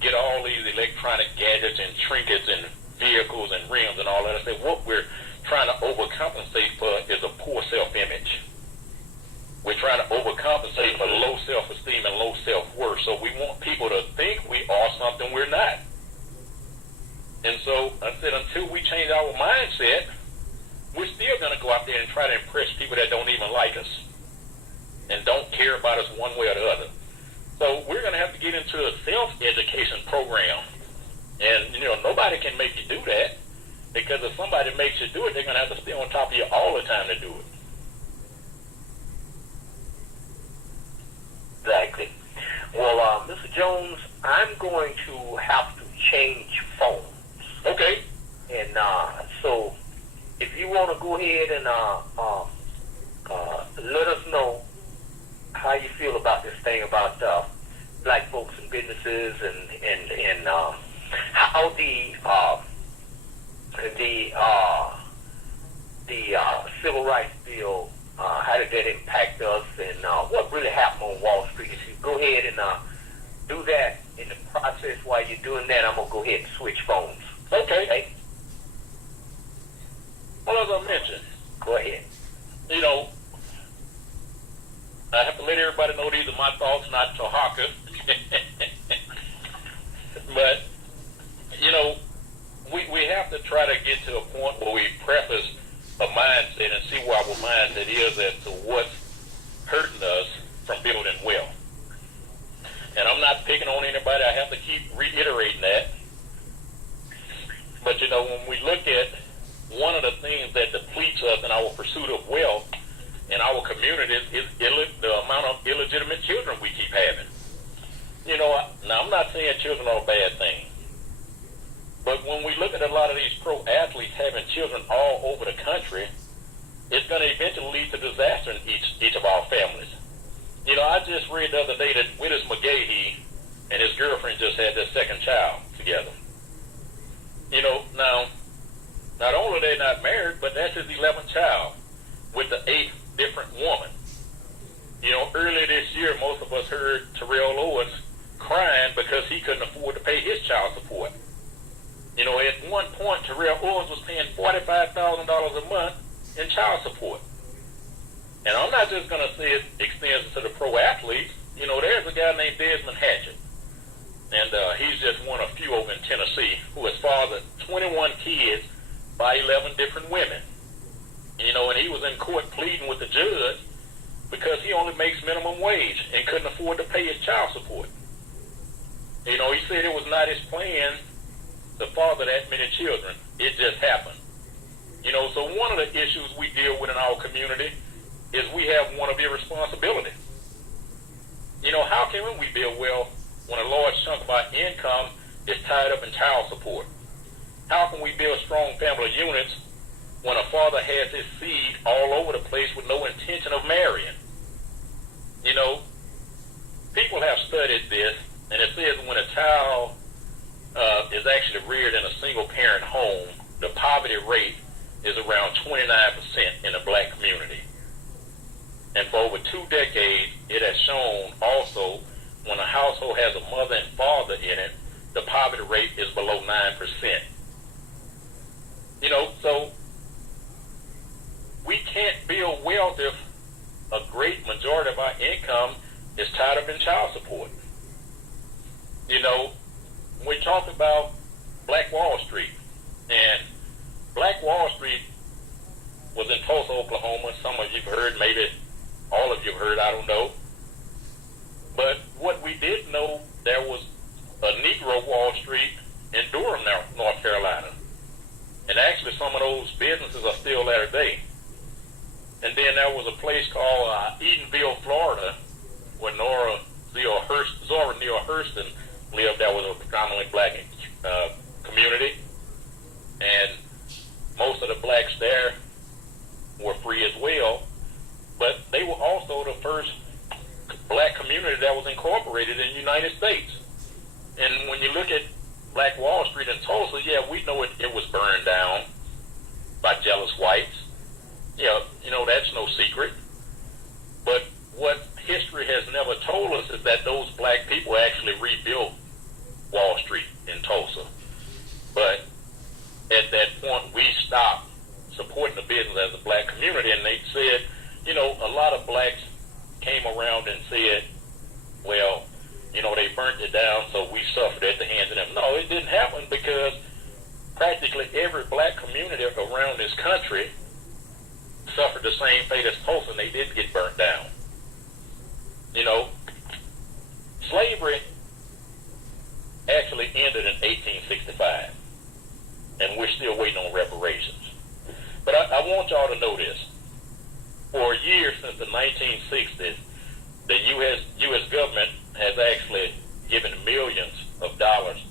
get all these electronic gadgets and trinkets and vehicles and rims and all that, I said, what we're trying to overcompensate for is a poor self-image. We're trying to overcompensate for low self-esteem and low self-worth. So we want people to think we are something we're not. And so I said, until we change our mindset, we're still going to go out there and try to impress people that don't even like us and don't care about us one way or the other. So we're going to have to get into a self-education program. And, nobody can make you do that, because if somebody makes you do it, they're going to have to stay on top of you all the time to do it. Exactly. Well, Mr. Jones, I'm going to have to change phones. Okay. And so if you want to go ahead and let us know how you feel about this thing about black folks and businesses and how the civil rights bill, how did that impact us, and what really happened on Wall Street. If you go ahead and do that in the process while you're doing that, I'm going to go ahead and switch phones. Okay. Well, as I mentioned, Go ahead. I have to let everybody know these are my thoughts, not Tarhaka. But, we have to try to get to a point where we preface a mindset and see where our mindset is as to what's hurting us from building wealth. And I'm not picking on anybody. I have to keep reiterating that. But, when we look at one of the things that depletes us in our pursuit of wealth in our communities is the amount of illegitimate children we keep having. Now I'm not saying children are a bad thing, but when we look at a lot of these pro athletes having children all over the country, it's going to eventually lead to disaster in each of our families. I just read the other day that Willis McGahee and his girlfriend just had their second child together. Now, not only are they not married, but that's his 11th child with the 8th different woman. Earlier this year, most of us heard Terrell Owens crying because he couldn't afford to pay his child support. At one point, Terrell Owens was paying $45,000 a month in child support. And I'm not just going to say it extends to the pro athletes. There's a guy named Desmond Hatchett, and he's just one of few over in Tennessee who has fathered 21 kids by 11 different women. And he was in court pleading with the judge because he only makes minimum wage and couldn't afford to pay his child support. He said it was not his plan to father that many children. It just happened. So one of the issues we deal with in our community is we have one of irresponsibility. How can we build wealth when a large chunk of our income is tied up in child support? How can we build strong family units when a father has his seed all over the place with no intention of marrying? People have studied this, and it says when a child is actually reared in a single-parent home, the poverty rate is around 29% in the black community. And for over 2 decades, it has shown also when a household has a mother and father in it, the poverty rate is below 9%. So we can't build wealth if a great majority of our income is tied up in child support. We talk about Black Wall Street, and Black Wall Street was in Tulsa, Oklahoma. Some of you've heard, maybe all of you have heard, I don't know. But what we did know, there was a Negro Wall Street in Durham, North Carolina. And actually some of those businesses are still there today. And then there was a place called Edenville, Florida, where Zora Neale Hurston lived. That was a predominantly black community. And most of the blacks there were free as well. first black community that was incorporated in the United States. And when you look at Black Wall Street in Tulsa, yeah, we know it was burned down by jealous whites. Yeah, that's no secret. But what history has never told us is that those black people actually rebuilt Wall Street in Tulsa. But at that point, we stopped supporting the business as a black community, and they said, a lot of blacks came around and said, well, they burnt it down, so we suffered at the hands of them. No, it didn't happen, because practically every black community around this country suffered the same fate as Tulsa, and they did get burnt down. Slavery actually ended in 1865, and we're still waiting on reparations. But I want y'all to know this. For years since the 1960s, the U.S. government has actually given millions of dollars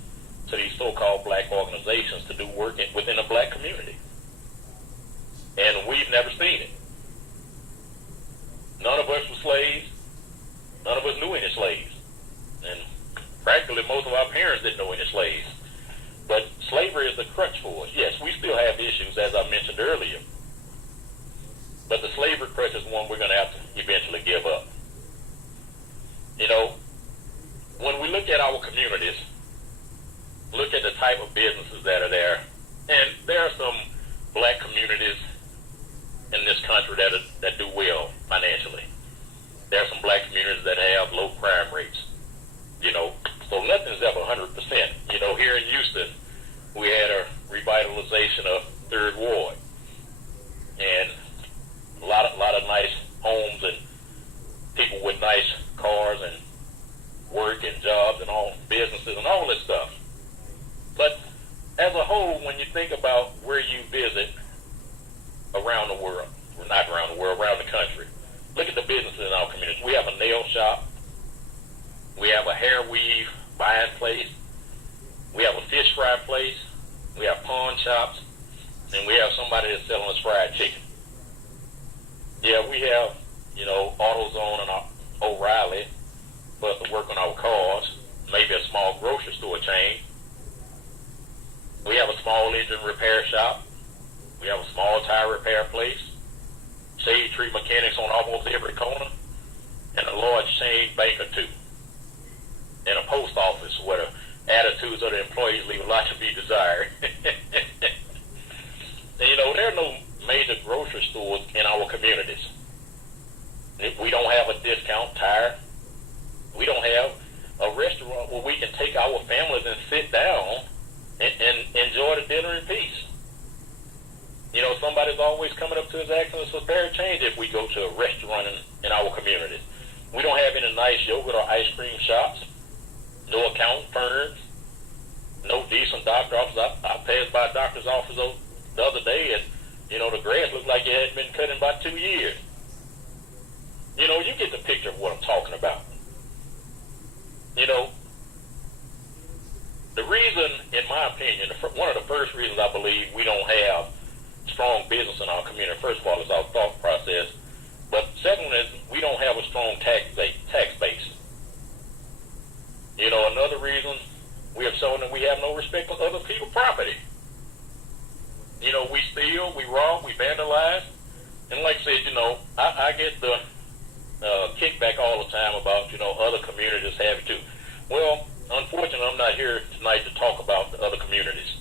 to these so-called black organizations to do work within the black community. And we've never seen it. None of us were slaves. None of us knew any slaves. And practically most of our parents didn't know any slaves. But slavery is the crutch for us. Yes, we still have issues, as I mentioned earlier. But the slavery crutch is one we're going to have to eventually give up. When we look at our communities, look at the type of businesses that are there, and there are some black communities in this country that do well financially. There are some black communities that have low crime rates. So nothing's ever 100%. Here in Houston, we had a revitalization of Third Ward, and a lot of nice homes and people with nice cars and work and jobs and all businesses and all this stuff. But as a whole, when you think about where you visit around the world, well, not around the world, around the country, look at the businesses in our community. We have a nail shop. We have a hair weave buying place. We have a fish fry place. We have pawn shops. And we have somebody that's selling us fried chicken. Yeah, we have, AutoZone and O'Reilly for us to work on our cars. Maybe a small grocery store chain. We have a small engine repair shop. We have a small tire repair place. Shade Tree Mechanics on almost every corner. And a large chain bank or two. And a post office where the attitudes of the employees leave a lot to be desired. And there are no major grocery stores in our communities. We don't have a discount tire. We don't have a restaurant where we can take our families and sit down and enjoy the dinner in peace. Somebody's always coming up to us asking us for spare change if we go to a restaurant in our communities. We don't have any nice yogurt or ice cream shops. No accounting firms. No decent doctor office. I passed by a doctor's office the other day, and the grass looked like it hadn't been cut in about 2 years. You get the picture of what I'm talking about. The reason, in my opinion, one of the first reasons I believe we don't have strong business in our community, first of all, is our thought process. But second is we don't have a strong tax base. Another reason, we have shown that we have no respect for other people's property. We steal, we rob, we vandalize. And like I said, I get the kickback all the time about, other communities have it too. Well, unfortunately, I'm not here tonight to talk about the other communities.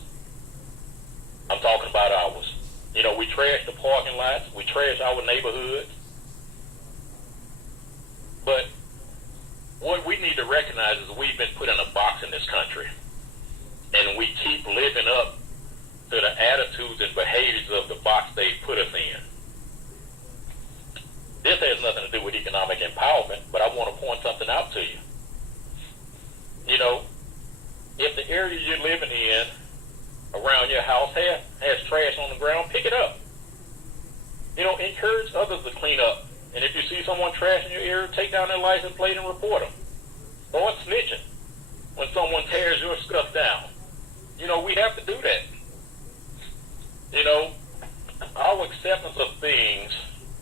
I'm talking about ours. We trash the parking lots. We trash our neighborhoods. But what we need to recognize is we've been put in a box in this country. And we keep living up to the attitudes and behaviors of the box they put us in. This has nothing to do with economic empowerment, but I want to point something out to you. If the area you're living in around your house has trash on the ground, pick it up. Encourage others to clean up. And if you see someone trashing your area, take down their license plate and report them. Start snitching when someone tears your stuff down. We have to do that. Our acceptance of things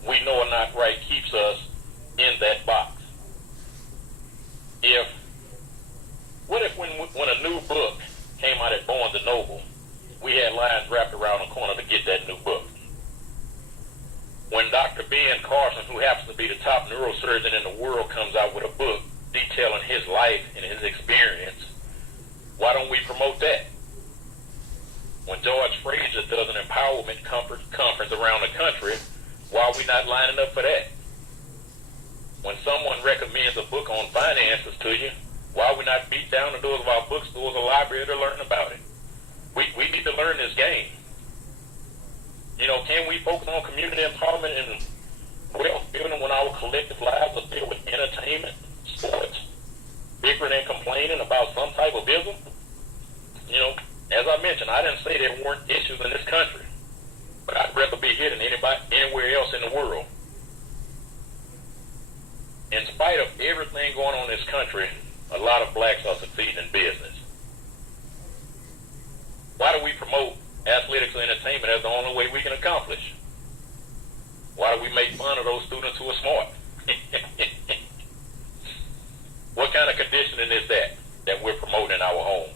we know are not right keeps us in that who happens to be the top neurosurgeon in the world, comes out with a book detailing his life and his experience, why don't we promote that? When George Fraser does an empowerment conference around the country, why are we not lining up for that? When someone recommends a book on finances to you, why we not beat down the doors of our bookstores or library to learn about it? We need to learn this game. You know, can we focus on community empowerment and wealth building when our collective lives are filled with entertainment, sports, bickering and complaining about some type of ism? You know, as I mentioned, I didn't say there weren't issues in this country, but I'd rather be here than anywhere else in the world. In spite of everything going on in this country, a lot of blacks are succeeding in business. Why do we promote athletics and entertainment as the only way we can accomplish? Why do we make fun of those students who are smart? What kind of conditioning is that we're promoting in our homes?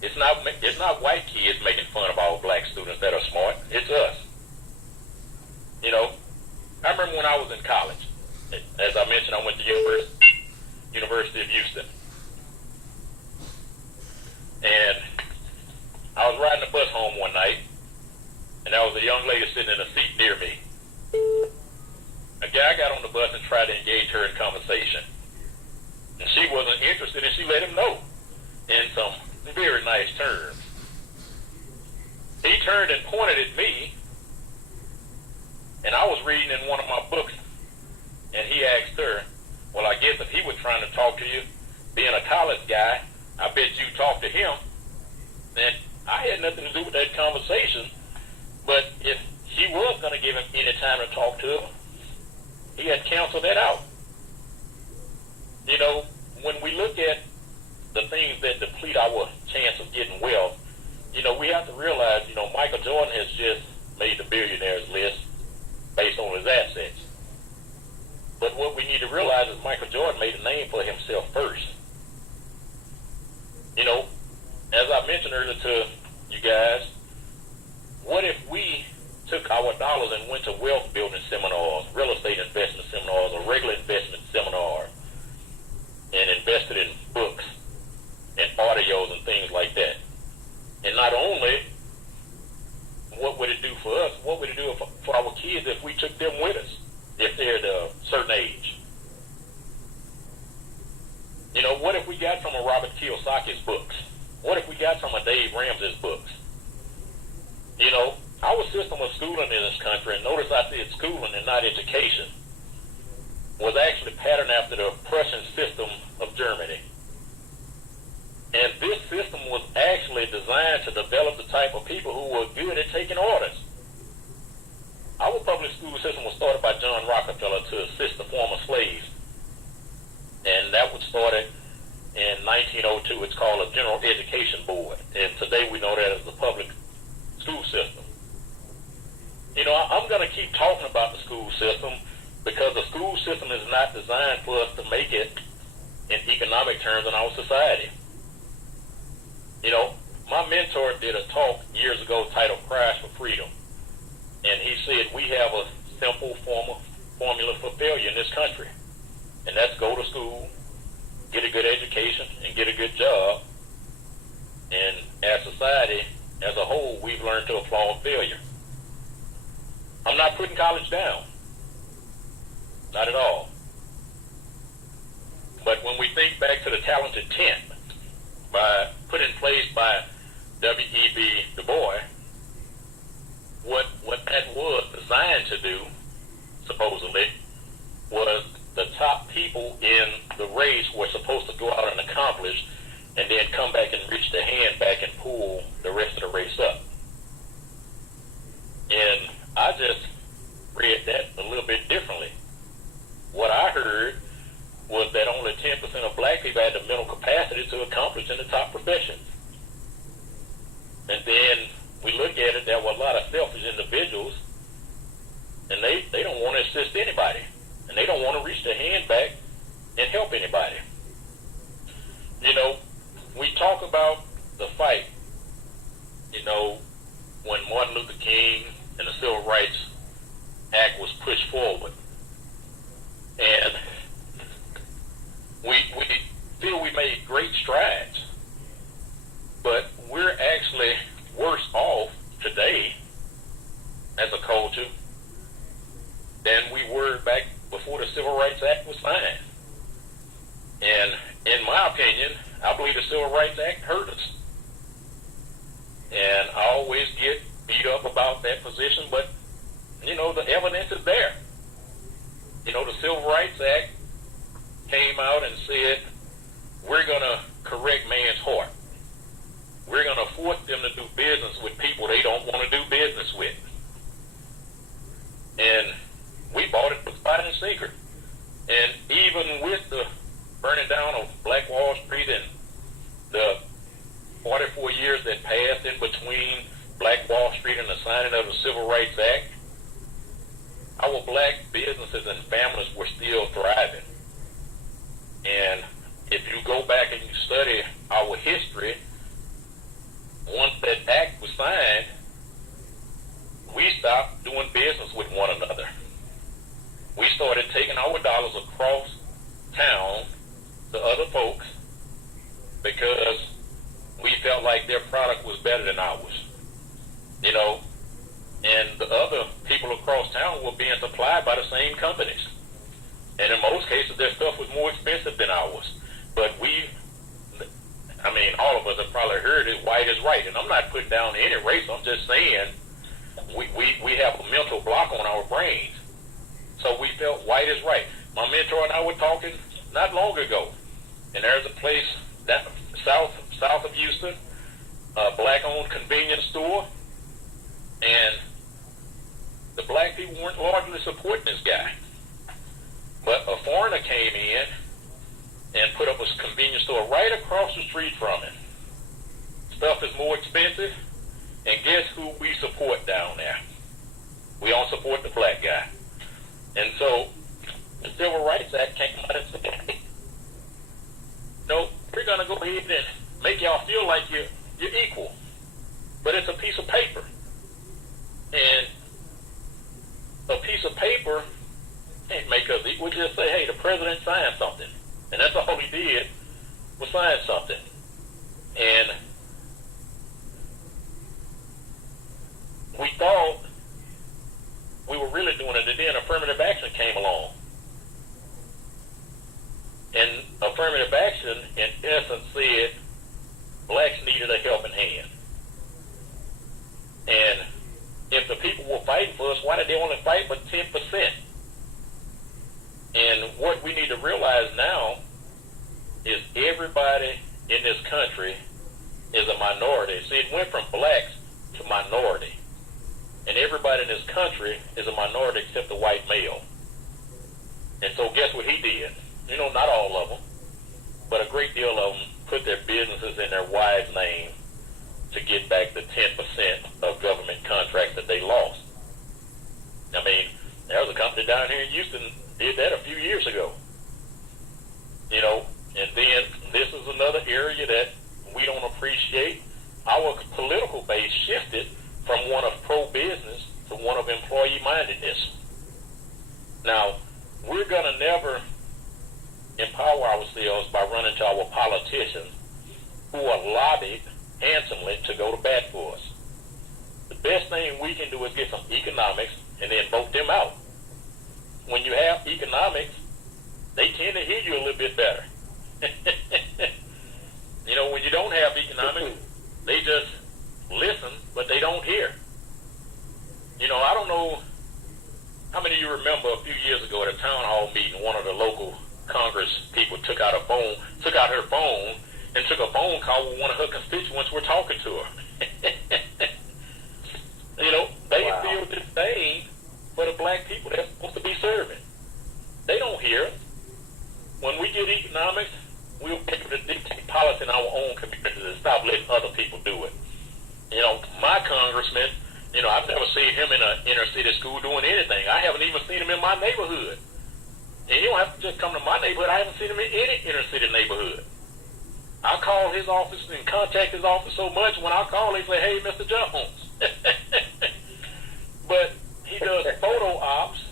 It's not white kids making fun of our black students that are smart. It's us. You know, I remember when I was in college. As I mentioned, I went to University of Houston. And I was riding the bus home one night, and there was a young lady sitting in a seat near me. A guy got on the bus and tried to engage her in conversation. And she wasn't interested, and she let him know in some very nice terms. He turned and pointed at me, and I was reading in one of my books, and he asked her, well, I guess if he was trying to talk to you, being a college guy, I bet you talked to him. And I had nothing to do with that conversation, but if she was going to give him any time to talk to her, he had canceled that out. You know, when we look at the things that deplete our chance of getting wealth, you know, we have to realize, you know, Michael Jordan has just made the billionaires list based on his assets. But what we need to realize is Michael Jordan made a name for himself first. You know, as I mentioned earlier to you guys, what if we took our dollars and went to wealth building seminars, real estate investment seminars, or regular investment seminars, and invested in books and audios and things like that? And not only, what would it do for us, what would it do for our kids if we took them with us, if they're at a certain age? You know, what if we got some of Robert Kiyosaki's books? What if we got some of Dave Ramsey's books? You know, our system of schooling in this country, and notice I said schooling and not education, was actually patterned after the Prussian system of Germany. And this system was actually designed to develop the type of people who were good at taking orders. Our public school system was started by John Rockefeller to assist the former slaves. And that was started in 1902. It's called a General Education Board. And today we know that as the public school system. You know, I'm going to keep talking about the school system because the school system is not designed for us to make it in economic terms in our society. You know, my mentor did a talk years ago titled Prize for Freedom. And he said we have a simple formula for failure in this country. And that's go to school, get a good education, and get a good job. And as society as a whole, we've learned to applaud failure. I'm not putting college down. Not at all. But when we think back to the Talented 10, put in place by W.E.B. Du Bois, what that was designed to do, supposedly, was the top people in the race were supposed to go out and accomplish, and then come back and reach their hand back and pull the rest of the race up. And I just read that a little bit differently. What I heard was that only 10% of black people had the mental capacity to accomplish in the top professions. And then we look at it, there were a lot of selfish individuals, and they don't want to assist anybody. And they don't want to reach their hand back and help anybody. You know, we talk about the fight, you know, when Martin Luther King and the Civil Rights Act was pushed forward. And we feel we made great strides, but we're actually worse off today as a culture than we were back before the Civil Rights Act was signed. And in my opinion, I believe the Civil Rights Act hurt us. And I always get beat up about that position, but, you know, the evidence is there. You know, the Civil Rights Act came out and said, we're going to correct man's heart. We're going to force them to do business with people they don't want to do business with. And we bought it with fight and secret. And even with the burning down of Black Wall Street and the 44 years that passed in between Black Wall Street and the signing of the Civil Rights Act, our black businesses and families were still thriving. And if you go back and you study our history, once that act was signed, we stopped doing business with one another. We started taking our dollars across town to other folks because we felt like their product was better than ours. You know, and the other people across town were being supplied by the same companies. And in most cases, their stuff was more expensive than ours. But all of us have probably heard it, white is right. And I'm not putting down any race. I'm just saying we have a mental block on our brains. So we felt white is right. My mentor and I were talking not long ago. And there's a place that south of Houston, a black-owned convenience store. And the black people weren't largely supporting this guy. But a foreigner came in and put up a convenience store right across the street from him. Stuff is more expensive, and guess who we support down there? We don't support the black guy. And so the Civil Rights Act came out and said, hey, no, we're going to go ahead and make y'all feel like you're equal. But it's a piece of paper. And a piece of paper can't make us equal. We just say, hey, the president signed something. And that's all he did was sign something. And we thought we were really doing it, and then affirmative action came along. And affirmative action, in essence, said blacks needed a helping hand. And if the people were fighting for us, why did they only fight for 10%? And what we need to realize now is everybody in this country is a minority. See, it went from blacks to minority. And everybody in this country is a minority except the white male. And so guess what he did? You know, not all of them, but a great deal of them put their businesses in their wife's name to get back the 10% of government contracts that they lost. I mean, there was a company down here in Houston did that a few years ago. You know, and then this is another area that we don't appreciate. Our political base shifted from one of pro-business to one of employee-mindedness. Now, we're going to never empower ourselves by running to our politicians who are lobbied handsomely to go to bat for us. The best thing we can do is get some economics and then vote them out. When you have economics, they tend to hear you a little bit better. You know, when you don't have economics, they just listen, but they don't hear. You know, I don't know how many of you remember a few years ago at a town hall meeting, one of the local Congress people took out her phone and took a phone call when one of her constituents were talking to her. You know, they feel disdain for the black people they're supposed to be serving. They don't hear it. When we get economics, we'll be able to dictate policy in our own communities and stop letting other people do it. You know, my congressman, you know, I've never seen him in an inner city school doing anything. I haven't even seen him in my neighborhood. And you don't have to just come to my neighborhood. I haven't seen him in any inner city neighborhood. I call his office and contact his office so much, when I call, they say, hey, Mr. Jones. But he does photo ops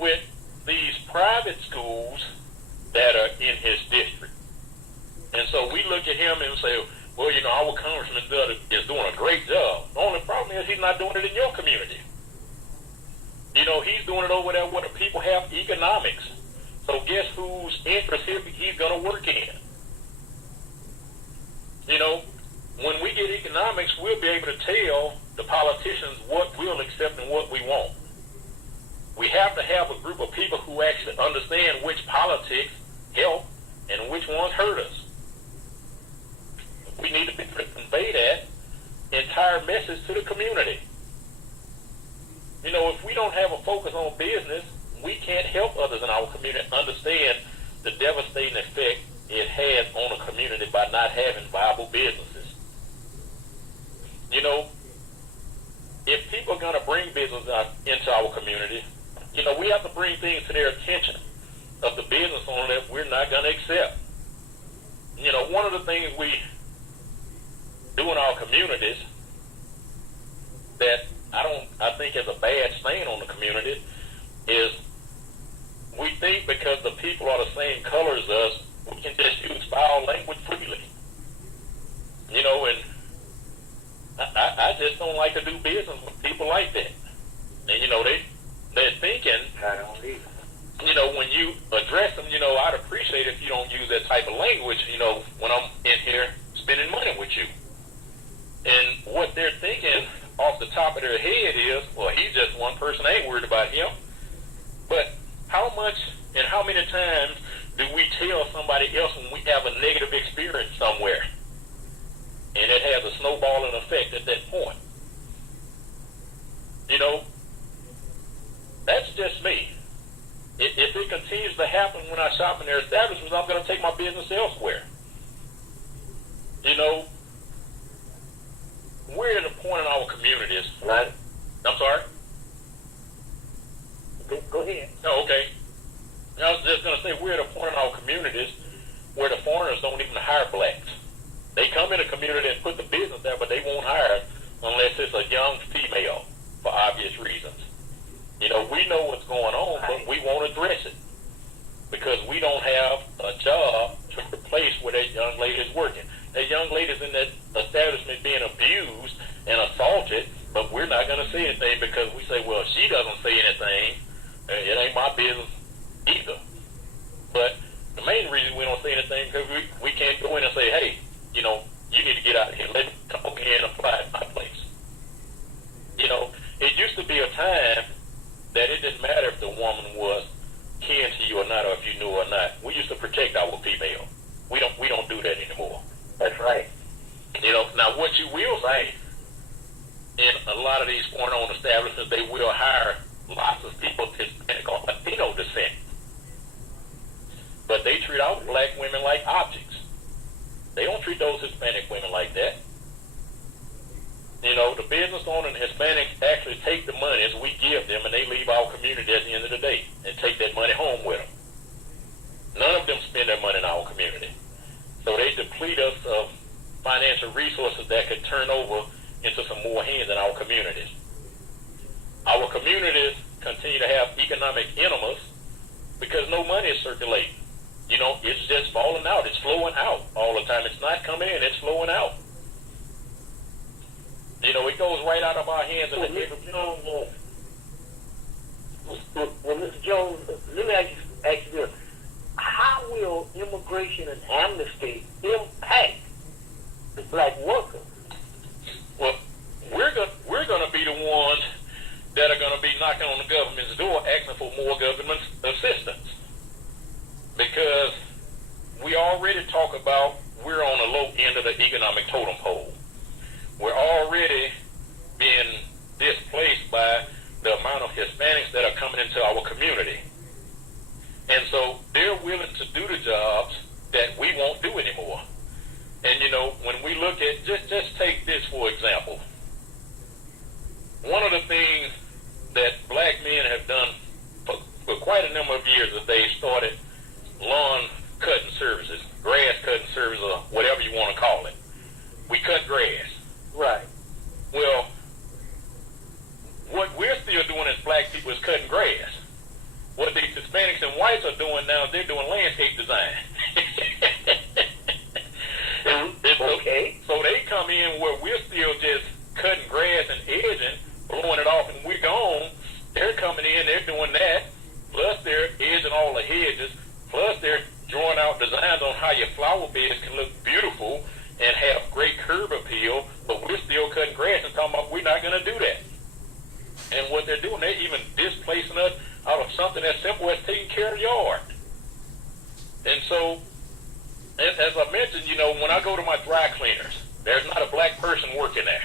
with these private schools that are in his district. And so we look at him and say, well, you know, our congressman is doing a great job. The only problem is he's not doing it in your community. You know, he's doing it over there where the people have economics. So guess whose interest he's going to work in? You know, when we get economics, we'll be able to tell the politicians what we'll accept and what we won't. We have to have a group of people who actually understand which politics help and which ones hurt us. We need to be able to convey that entire message to the community. You know, if we don't have a focus on business, we can't help others in our community understand the devastating effect it has on a community by not having viable businesses. You know, if people are going to bring business into our community, you know, we have to bring things to their attention of the business owner that we're not going to accept. You know, one of the things we do in our communities that I think is a bad stain on the community is we think because the people are the same color as us, we can just use foul language freely. You know, and I just don't like to do business with people like that. And, you know, they're thinking, I don't either. you know, when you address them, you know, I'd appreciate if you don't use that type of language, you know, when I'm in here spending money with you. And what they're thinking off the top of their head is, well, he's just one person, I ain't worried about him. But how much and how many times do we tell somebody else when we have a negative experience somewhere? And it has a snowballing effect at that point. You know, that's just me. If it continues to happen when I shop in their establishments, I'm going to take my business elsewhere. You know, we're at a point in our communities. Right. I'm sorry? Go ahead. Oh, okay. I was just going to say, we're at a point in our communities where the foreigners don't even hire blacks. They come in a community and put the business there, but they won't hire unless it's a young female for obvious reasons. You know, we know what's going on, but we won't address it because we don't have a job to replace where that young lady is working. That young lady's in that establishment being abused and assaulted, but we're not going to say anything because we say, well, she doesn't say anything. It ain't my business either. But the main reason we don't say anything is because we can't go in and say, hey, you know, you need to get out of here. Let me come over here and apply at my place. You know, it used to be a time that it didn't matter if the woman was kin to you or not, or if you knew or not. We used to protect our female. We don't do that anymore. That's right. You know, now what you will say in a lot of these foreign-owned establishments, they will hire lots of people of Hispanic or Latino descent. But they treat our black women like objects. They don't treat those Hispanic women like that. You know, the business owner and Hispanics actually take the money as we give them, and they leave our community at the end of the day and take that money home with them. None of them spend their money in our community. So they deplete us of financial resources that could turn over into some more hands in our communities. Our communities continue to have economic enemas because no money is circulating. You know, it's just falling out. It's flowing out all the time. It's not coming in. It's flowing out. You know, it goes right out of our hands. Well, Mr. Jones, let me ask you this. How will immigration and amnesty impact the black worker? Well, we're going to be the ones that are going to be knocking on the government's door asking for more government assistance. Because we already talk about we're on the low end of the economic totem pole. We're already being displaced by the amount of Hispanics that are coming into our community. And so they're willing to do the jobs that we won't do anymore. And, you know, when we look at, just take this for example. One of the things that black men have done for quite a number of years is they started lawn cutting services, grass cutting services, or whatever you want to call it. We cut grass. Right. Well, what we're still still doing as black people is cutting grass. What these Hispanics and whites are doing now, they're doing landscape design. Okay. So they come in where we're still just cutting grass and edging, blowing it off, and we're gone. They're coming in, they're doing that, plus they're edging all the hedges, plus they're drawing out designs on how your flower beds can look beautiful and have great curb appeal, but we're still cutting grass and talking about we're not going to do that. And what they're doing, they're even displacing us out of something as simple as taking care of the yard. And so, as I mentioned, you know, when I go to my dry cleaners, there's not a black person working there.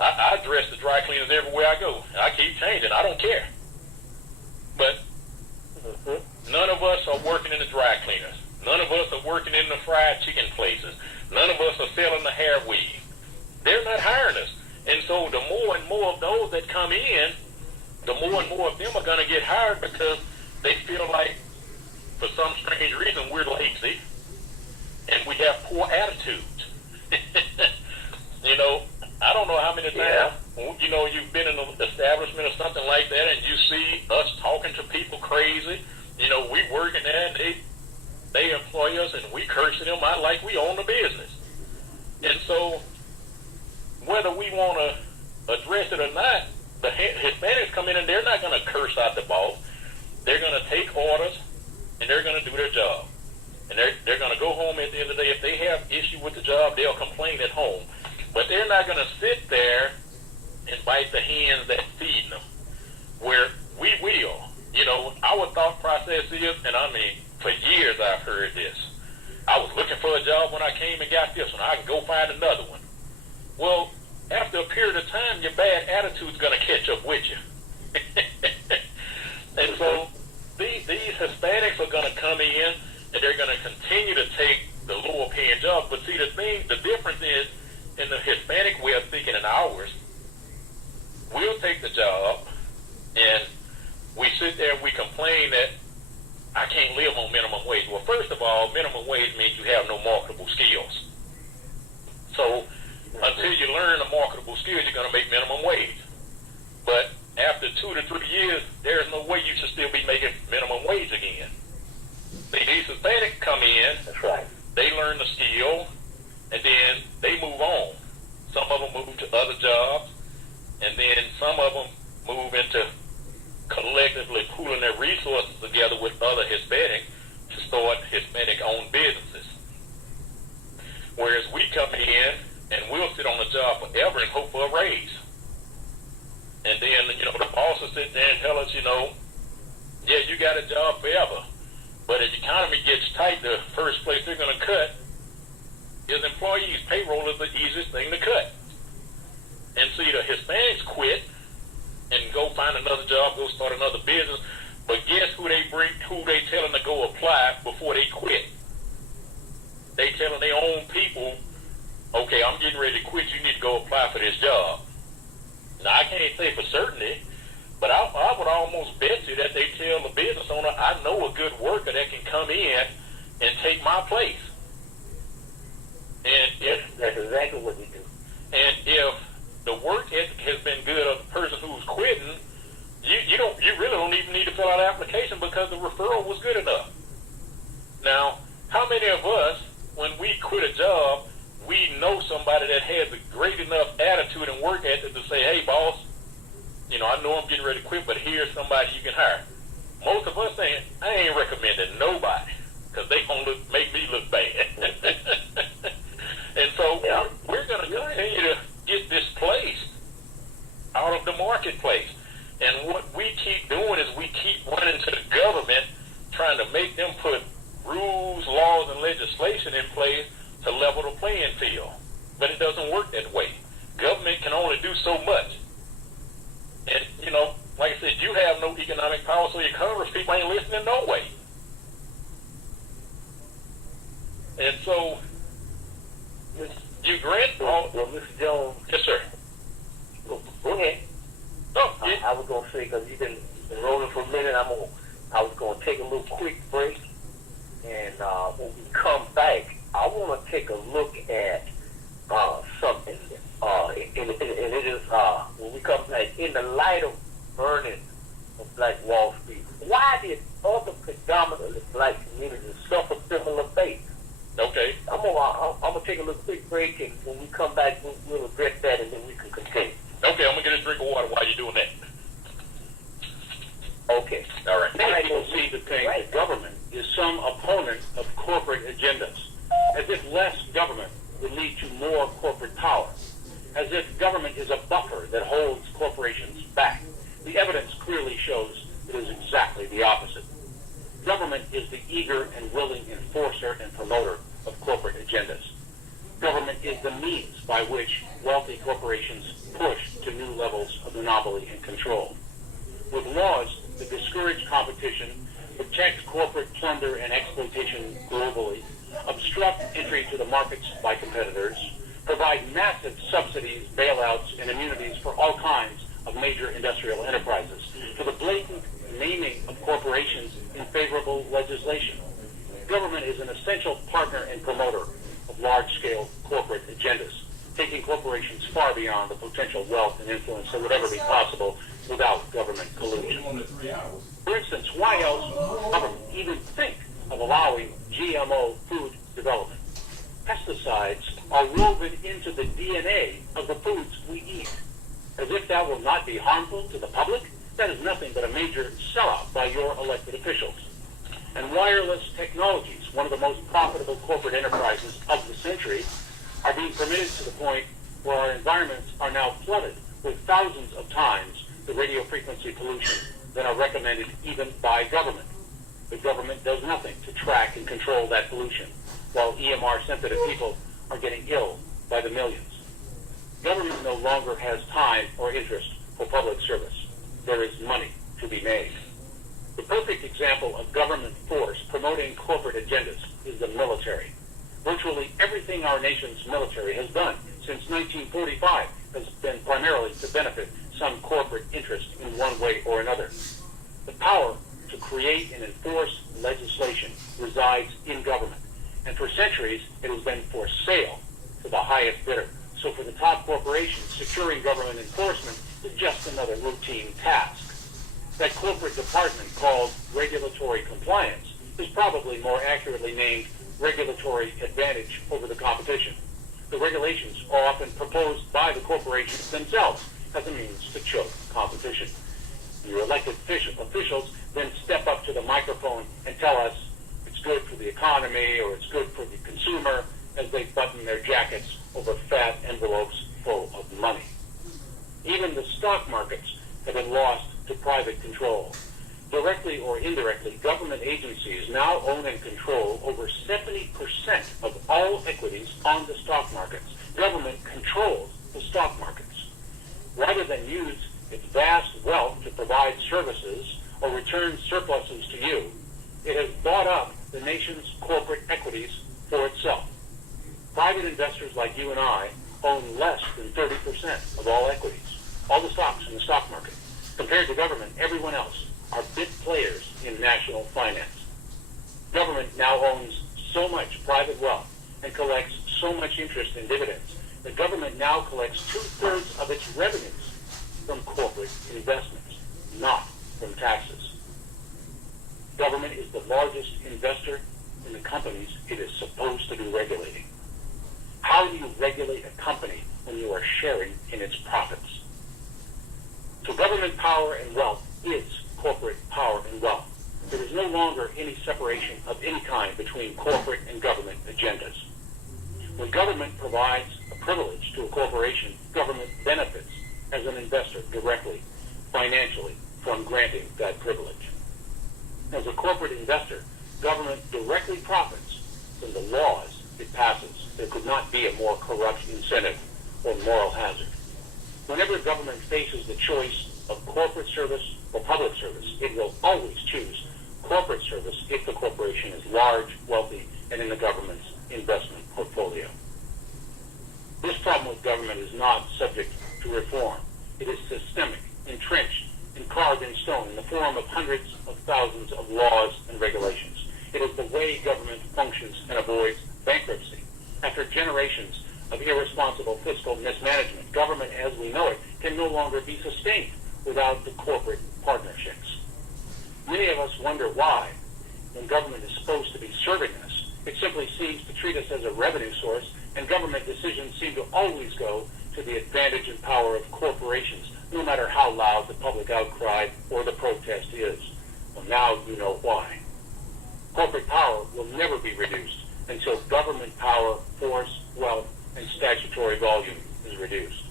I address the dry cleaners everywhere I go. I keep changing. I don't care. But none of us are working in the dry cleaners. None of us are working in the fried chicken places. None of us are selling the hair weave. They're not hiring us. And so the more and more of those that come in, the more and more of them are going to get hired because they feel like, for some strange reason, we're lazy and we have poor attitudes. You know, I don't know how many times, you know, you've been in an establishment or something like that and you see us talking to people crazy. You know, we working there and they employ us and we cursing them out like we own the business. And so whether we want to address it or not, the Hispanics come in and they're not going to curse out the boss. They're going to take orders and they're going to do their job. And they're going to go home at the end of the day. If they have issue with the job, they'll complain at home. But they're not going to sit there and bite the hands that feed them, where we will. You know, our thought process is, and I mean, for years I've heard this. I was looking for a job when I came and got this one. I can go find another one. Well, after a period of time, your bad attitude's going to catch up with you. And so these Hispanics are going to come in and they're going to continue to take the lower paying jobs. But see, the difference is in the Hispanic way of thinking and ours, we'll take the job and we sit there and we complain that I can't live on minimum wage. Well, first of all, minimum wage means you have no marketable skills. So until you learn the marketable skills, you're going to make minimum wage. But after 2 to 3 years, there's no way you should still be making minimum wage again. See, these Hispanics come in, That's right. they learn the skill, and then they move on. Some of them move to other jobs, and then some of them move into collectively pooling their resources together with other Hispanics to start Hispanic-owned businesses. Whereas we come in and we'll sit on the job forever and hope for a raise. And then, you know, the boss will sit there and tell us, you know, yeah, you got a job forever. But if the economy gets tight, the first place they're going to cut is employees. Payroll is the easiest thing to cut. And see, the Hispanics quit and go find another job, go start another business. But guess who they tell them to go apply before they quit? They telling their own people, okay, I'm getting ready to quit. You need to go apply for this job. Now, I can't say for certainty, but I would almost bet you that they tell the business owner, I know a good worker that can come in and take my place. And That's exactly what we do. And if the work ethic has been good of the person who's quitting, you really don't even need to fill out an application because the referral was good enough. Now, how many of us, when we quit a job, we know somebody that has a great enough attitude and work ethic to say, hey, boss, you know, I know I'm getting ready to quit, but here's somebody you can hire. Most of us saying, I ain't recommending nobody because they going to make me look bad. And so we're going to continue to get displaced out of the marketplace. And what we keep doing is we keep running to the government trying to make them put rules, laws, and legislation in place to level the playing field. But it doesn't work that way. Government can only do so much. And, you know, like I said, you have no economic power, so your Congress people ain't listening no way. And so, you grant all... Well, Mr. Jones... Yes, sir. Go ahead. Oh, yeah. I was going to say, because you've been rolling for a minute, I was going to take a little quick break. And when we come back, I want to take a look at something. And it is, when we come back, in the light of burning of Black Wall Street. Why did other predominantly Black communities suffer similar fate? Okay. I'm gonna take a little quick break, and when we come back, we'll address that, and then we can continue. Okay, I'm gonna get a drink of water while you're doing that. Okay. All right. Many people see the thing that government is some opponent of corporate agendas, as if less government would lead to more corporate power, as if government is a buffer that holds corporations back. The evidence clearly shows it is exactly the opposite. Government is the eager and willing enforcer and promoter of corporate agendas. Government is the means by which wealthy corporations push to new levels of monopoly and control. With laws that discourage competition, protect corporate plunder and exploitation globally, obstruct entry to the markets by competitors, provide massive subsidies, bailouts, and immunities for all kinds of major industrial enterprises, to the blatant naming of corporations in favorable legislation. Government is an essential partner and promoter of large-scale corporate agendas, taking corporations far beyond the potential wealth and influence that would ever be possible without government collusion. For instance, why else would government even think of allowing GMO food development? Pesticides are woven into the DNA of the foods we eat. As if that will not be harmful to the public, that is nothing but a major sellout by your elected officials. And wireless technologies, one of the most profitable corporate enterprises of the century, are being permitted to the point where our environments are now flooded with thousands of times the radio frequency pollution that are recommended even by government. The government does nothing to track and control that pollution, while EMR-sensitive people are getting ill by the millions. Government no longer has time or interest for public service. There is money to be made. The perfect example of government force promoting corporate agendas is the military. Virtually everything our nation's military has done since 1945 has been primarily to benefit some corporate interest in one way or another. The power to create and enforce legislation resides in government, and for centuries it has been for sale to the highest bidder. So for the top corporations, securing government enforcement is just another routine task. That corporate department called regulatory compliance is probably more accurately named regulatory advantage over the competition. The regulations are often proposed by the corporations themselves as a means to choke competition. Your elected officials then step up to the microphone and tell us it's good for the economy or it's good for the consumer as they button their jackets over fat envelopes full of money. Even the stock markets have been lost to private control. Directly or indirectly, government agencies now own and control over 70% of all equities on the stock markets. Government controls the stock markets. Rather than use its vast wealth to provide services or return surpluses to you, it has bought up the nation's corporate equities for itself. Private investors like you and I own less than 30% of all equities, all the stocks in the stock market. Compared to government, everyone else are big players in national finance. Government now owns so much private wealth and collects so much interest in dividends that government now collects 2/3 of its revenues from corporate investments, not from taxes. Government is the largest investor in the companies it is supposed to be regulating. How do you regulate a company when you are sharing in its profits? So government power and wealth is corporate power and wealth. There is no longer any separation of any kind between corporate and government agendas. When government provides a privilege to a corporation, government benefits as an investor directly, financially, from granting that privilege. As a corporate investor, government directly profits from the laws it passes. There could not be a more corrupt incentive or moral hazard. Whenever government faces the choice of corporate service or public service, it will always choose corporate service if the corporation is large, wealthy, and in the government's investment portfolio. This problem with government is not subject to reform. It is systemic, entrenched, and carved in stone in the form of hundreds of thousands of laws and regulations. It is the way government functions and avoids bankruptcy. After generations of irresponsible fiscal mismanagement, government as we know it can no longer be sustained without the corporate partnerships. Many of us wonder why, when government is supposed to be serving us, it simply seems to treat us as a revenue source, and government decisions seem to always go to the advantage and power of corporations, no matter how loud the public outcry or the protest is. Well, now you know why. Corporate power will never be reduced until government power, force, wealth, and statutory volume is reduced.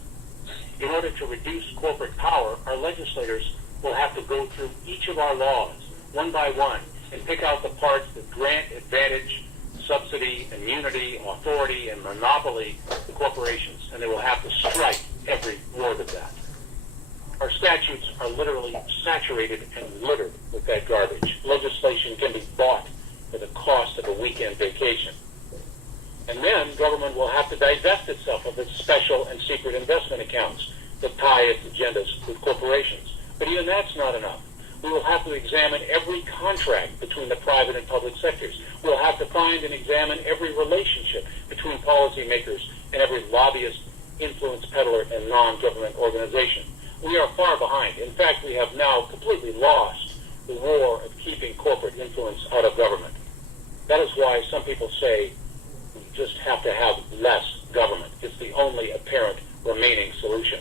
In order to reduce corporate power, our legislators will have to go through each of our laws, one by one, and pick out the parts that grant advantage, subsidy, immunity, authority, and monopoly to corporations, and they will have to strike every word of that. Our statutes are literally saturated and littered with that garbage. Legislation can be bought for the cost of a weekend vacation. And then government will have to divest itself of its special and secret investment accounts that tie its agendas with corporations. But even that's not enough. We will have to examine every contract between the private and public sectors. We'll have to find and examine every relationship between policymakers and every lobbyist, influence peddler, and non-government organization. We are far behind. In fact, we have now completely lost the war of keeping corporate influence out of government. That is why some people say we just have to have less government. It's the only apparent remaining solution.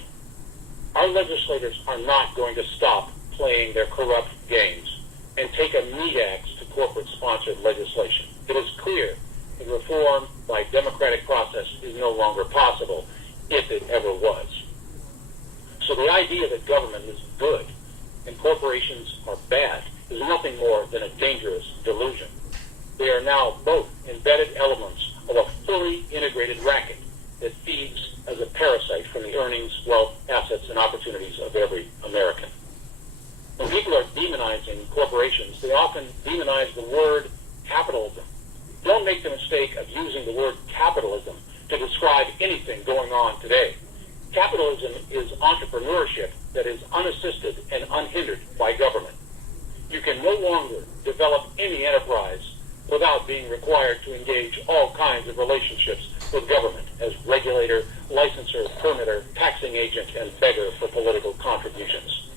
Our legislators are not going to stop playing their corrupt games and take a meat axe to corporate-sponsored legislation. It is clear that reform by democratic process is no longer possible, if it ever was. So the idea that government is good and corporations are bad is nothing more than a dangerous delusion. They are now both embedded elements of a fully integrated racket that feeds as a parasite from the earnings, wealth, assets, and opportunities of every American. When people are demonizing corporations, they often demonize the word capitalism. Don't make the mistake of using the word capitalism to describe anything going on today. Capitalism is entrepreneurship that is unassisted and unhindered by government. You can no longer develop any enterprise without being required to engage all kinds of relationships with government as regulator, licensor, permitter, taxing agent, and beggar for political contributions.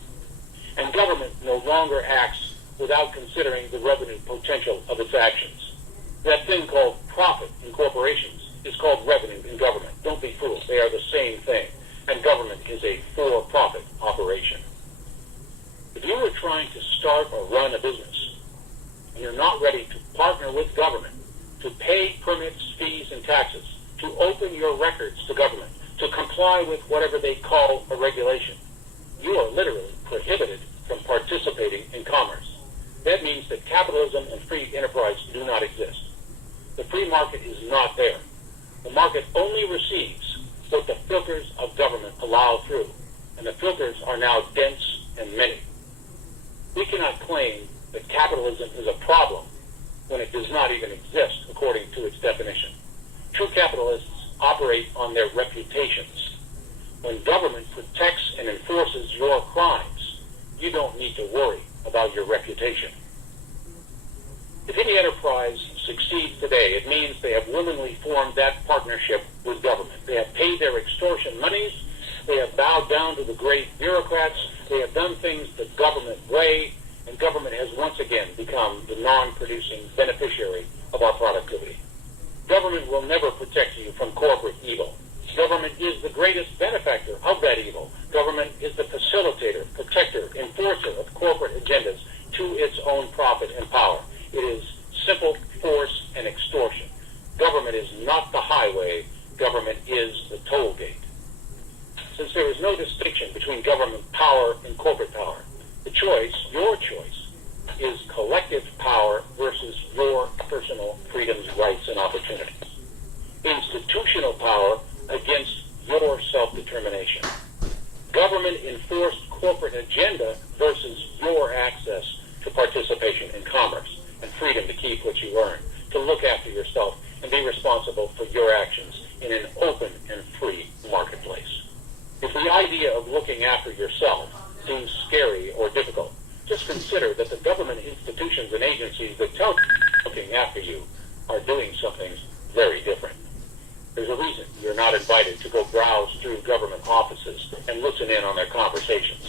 And government no longer acts without considering the revenue potential of its actions. That thing called profit in corporations is called revenue in government. Don't be fooled. They are the same thing. And government is a for-profit operation. If you are trying to start or run a business and you're not ready to partner with government, to pay permits, fees, and taxes, to open your records to government, to comply with whatever they call a regulation, you are literally prohibited from participating in commerce. That means that capitalism and free enterprise do not exist. The free market is not there. The market only receives what the filters of government allow through, and the filters are now dense and many. We cannot claim that capitalism is a problem when it does not even exist according to its definition. True capitalists operate on their reputations. When government protects and enforces your crimes, you don't need to worry about your reputation. If any enterprise succeeds today, it means they have willingly formed that partnership with government. They have paid their extortion monies. They have bowed down to the great bureaucrats. They have done things the government way, and government has once again become the non-producing beneficiary of our productivity. Government will never protect you from corporate evil. Government is the greatest benefactor of that evil. Government is the facilitator, protector, enforcer of corporate agendas to its own profit and power. It is simple force and extortion. Government is not the highway. Government is the toll gate. Since there is no distinction between government power and corporate power, the choice, your choice, is collective power versus your personal freedoms, rights, and opportunities. Institutional power against your self-determination. Government-enforced corporate agenda versus your access to participation in commerce and freedom to keep what you earn, to look after yourself and be responsible for your actions in an open and free marketplace. If the idea of looking after yourself seems scary or difficult, just consider that the government institutions and agencies that tell you looking after you are doing something very different. There's a reason you're not invited to go browse through government offices and listen in on their conversations.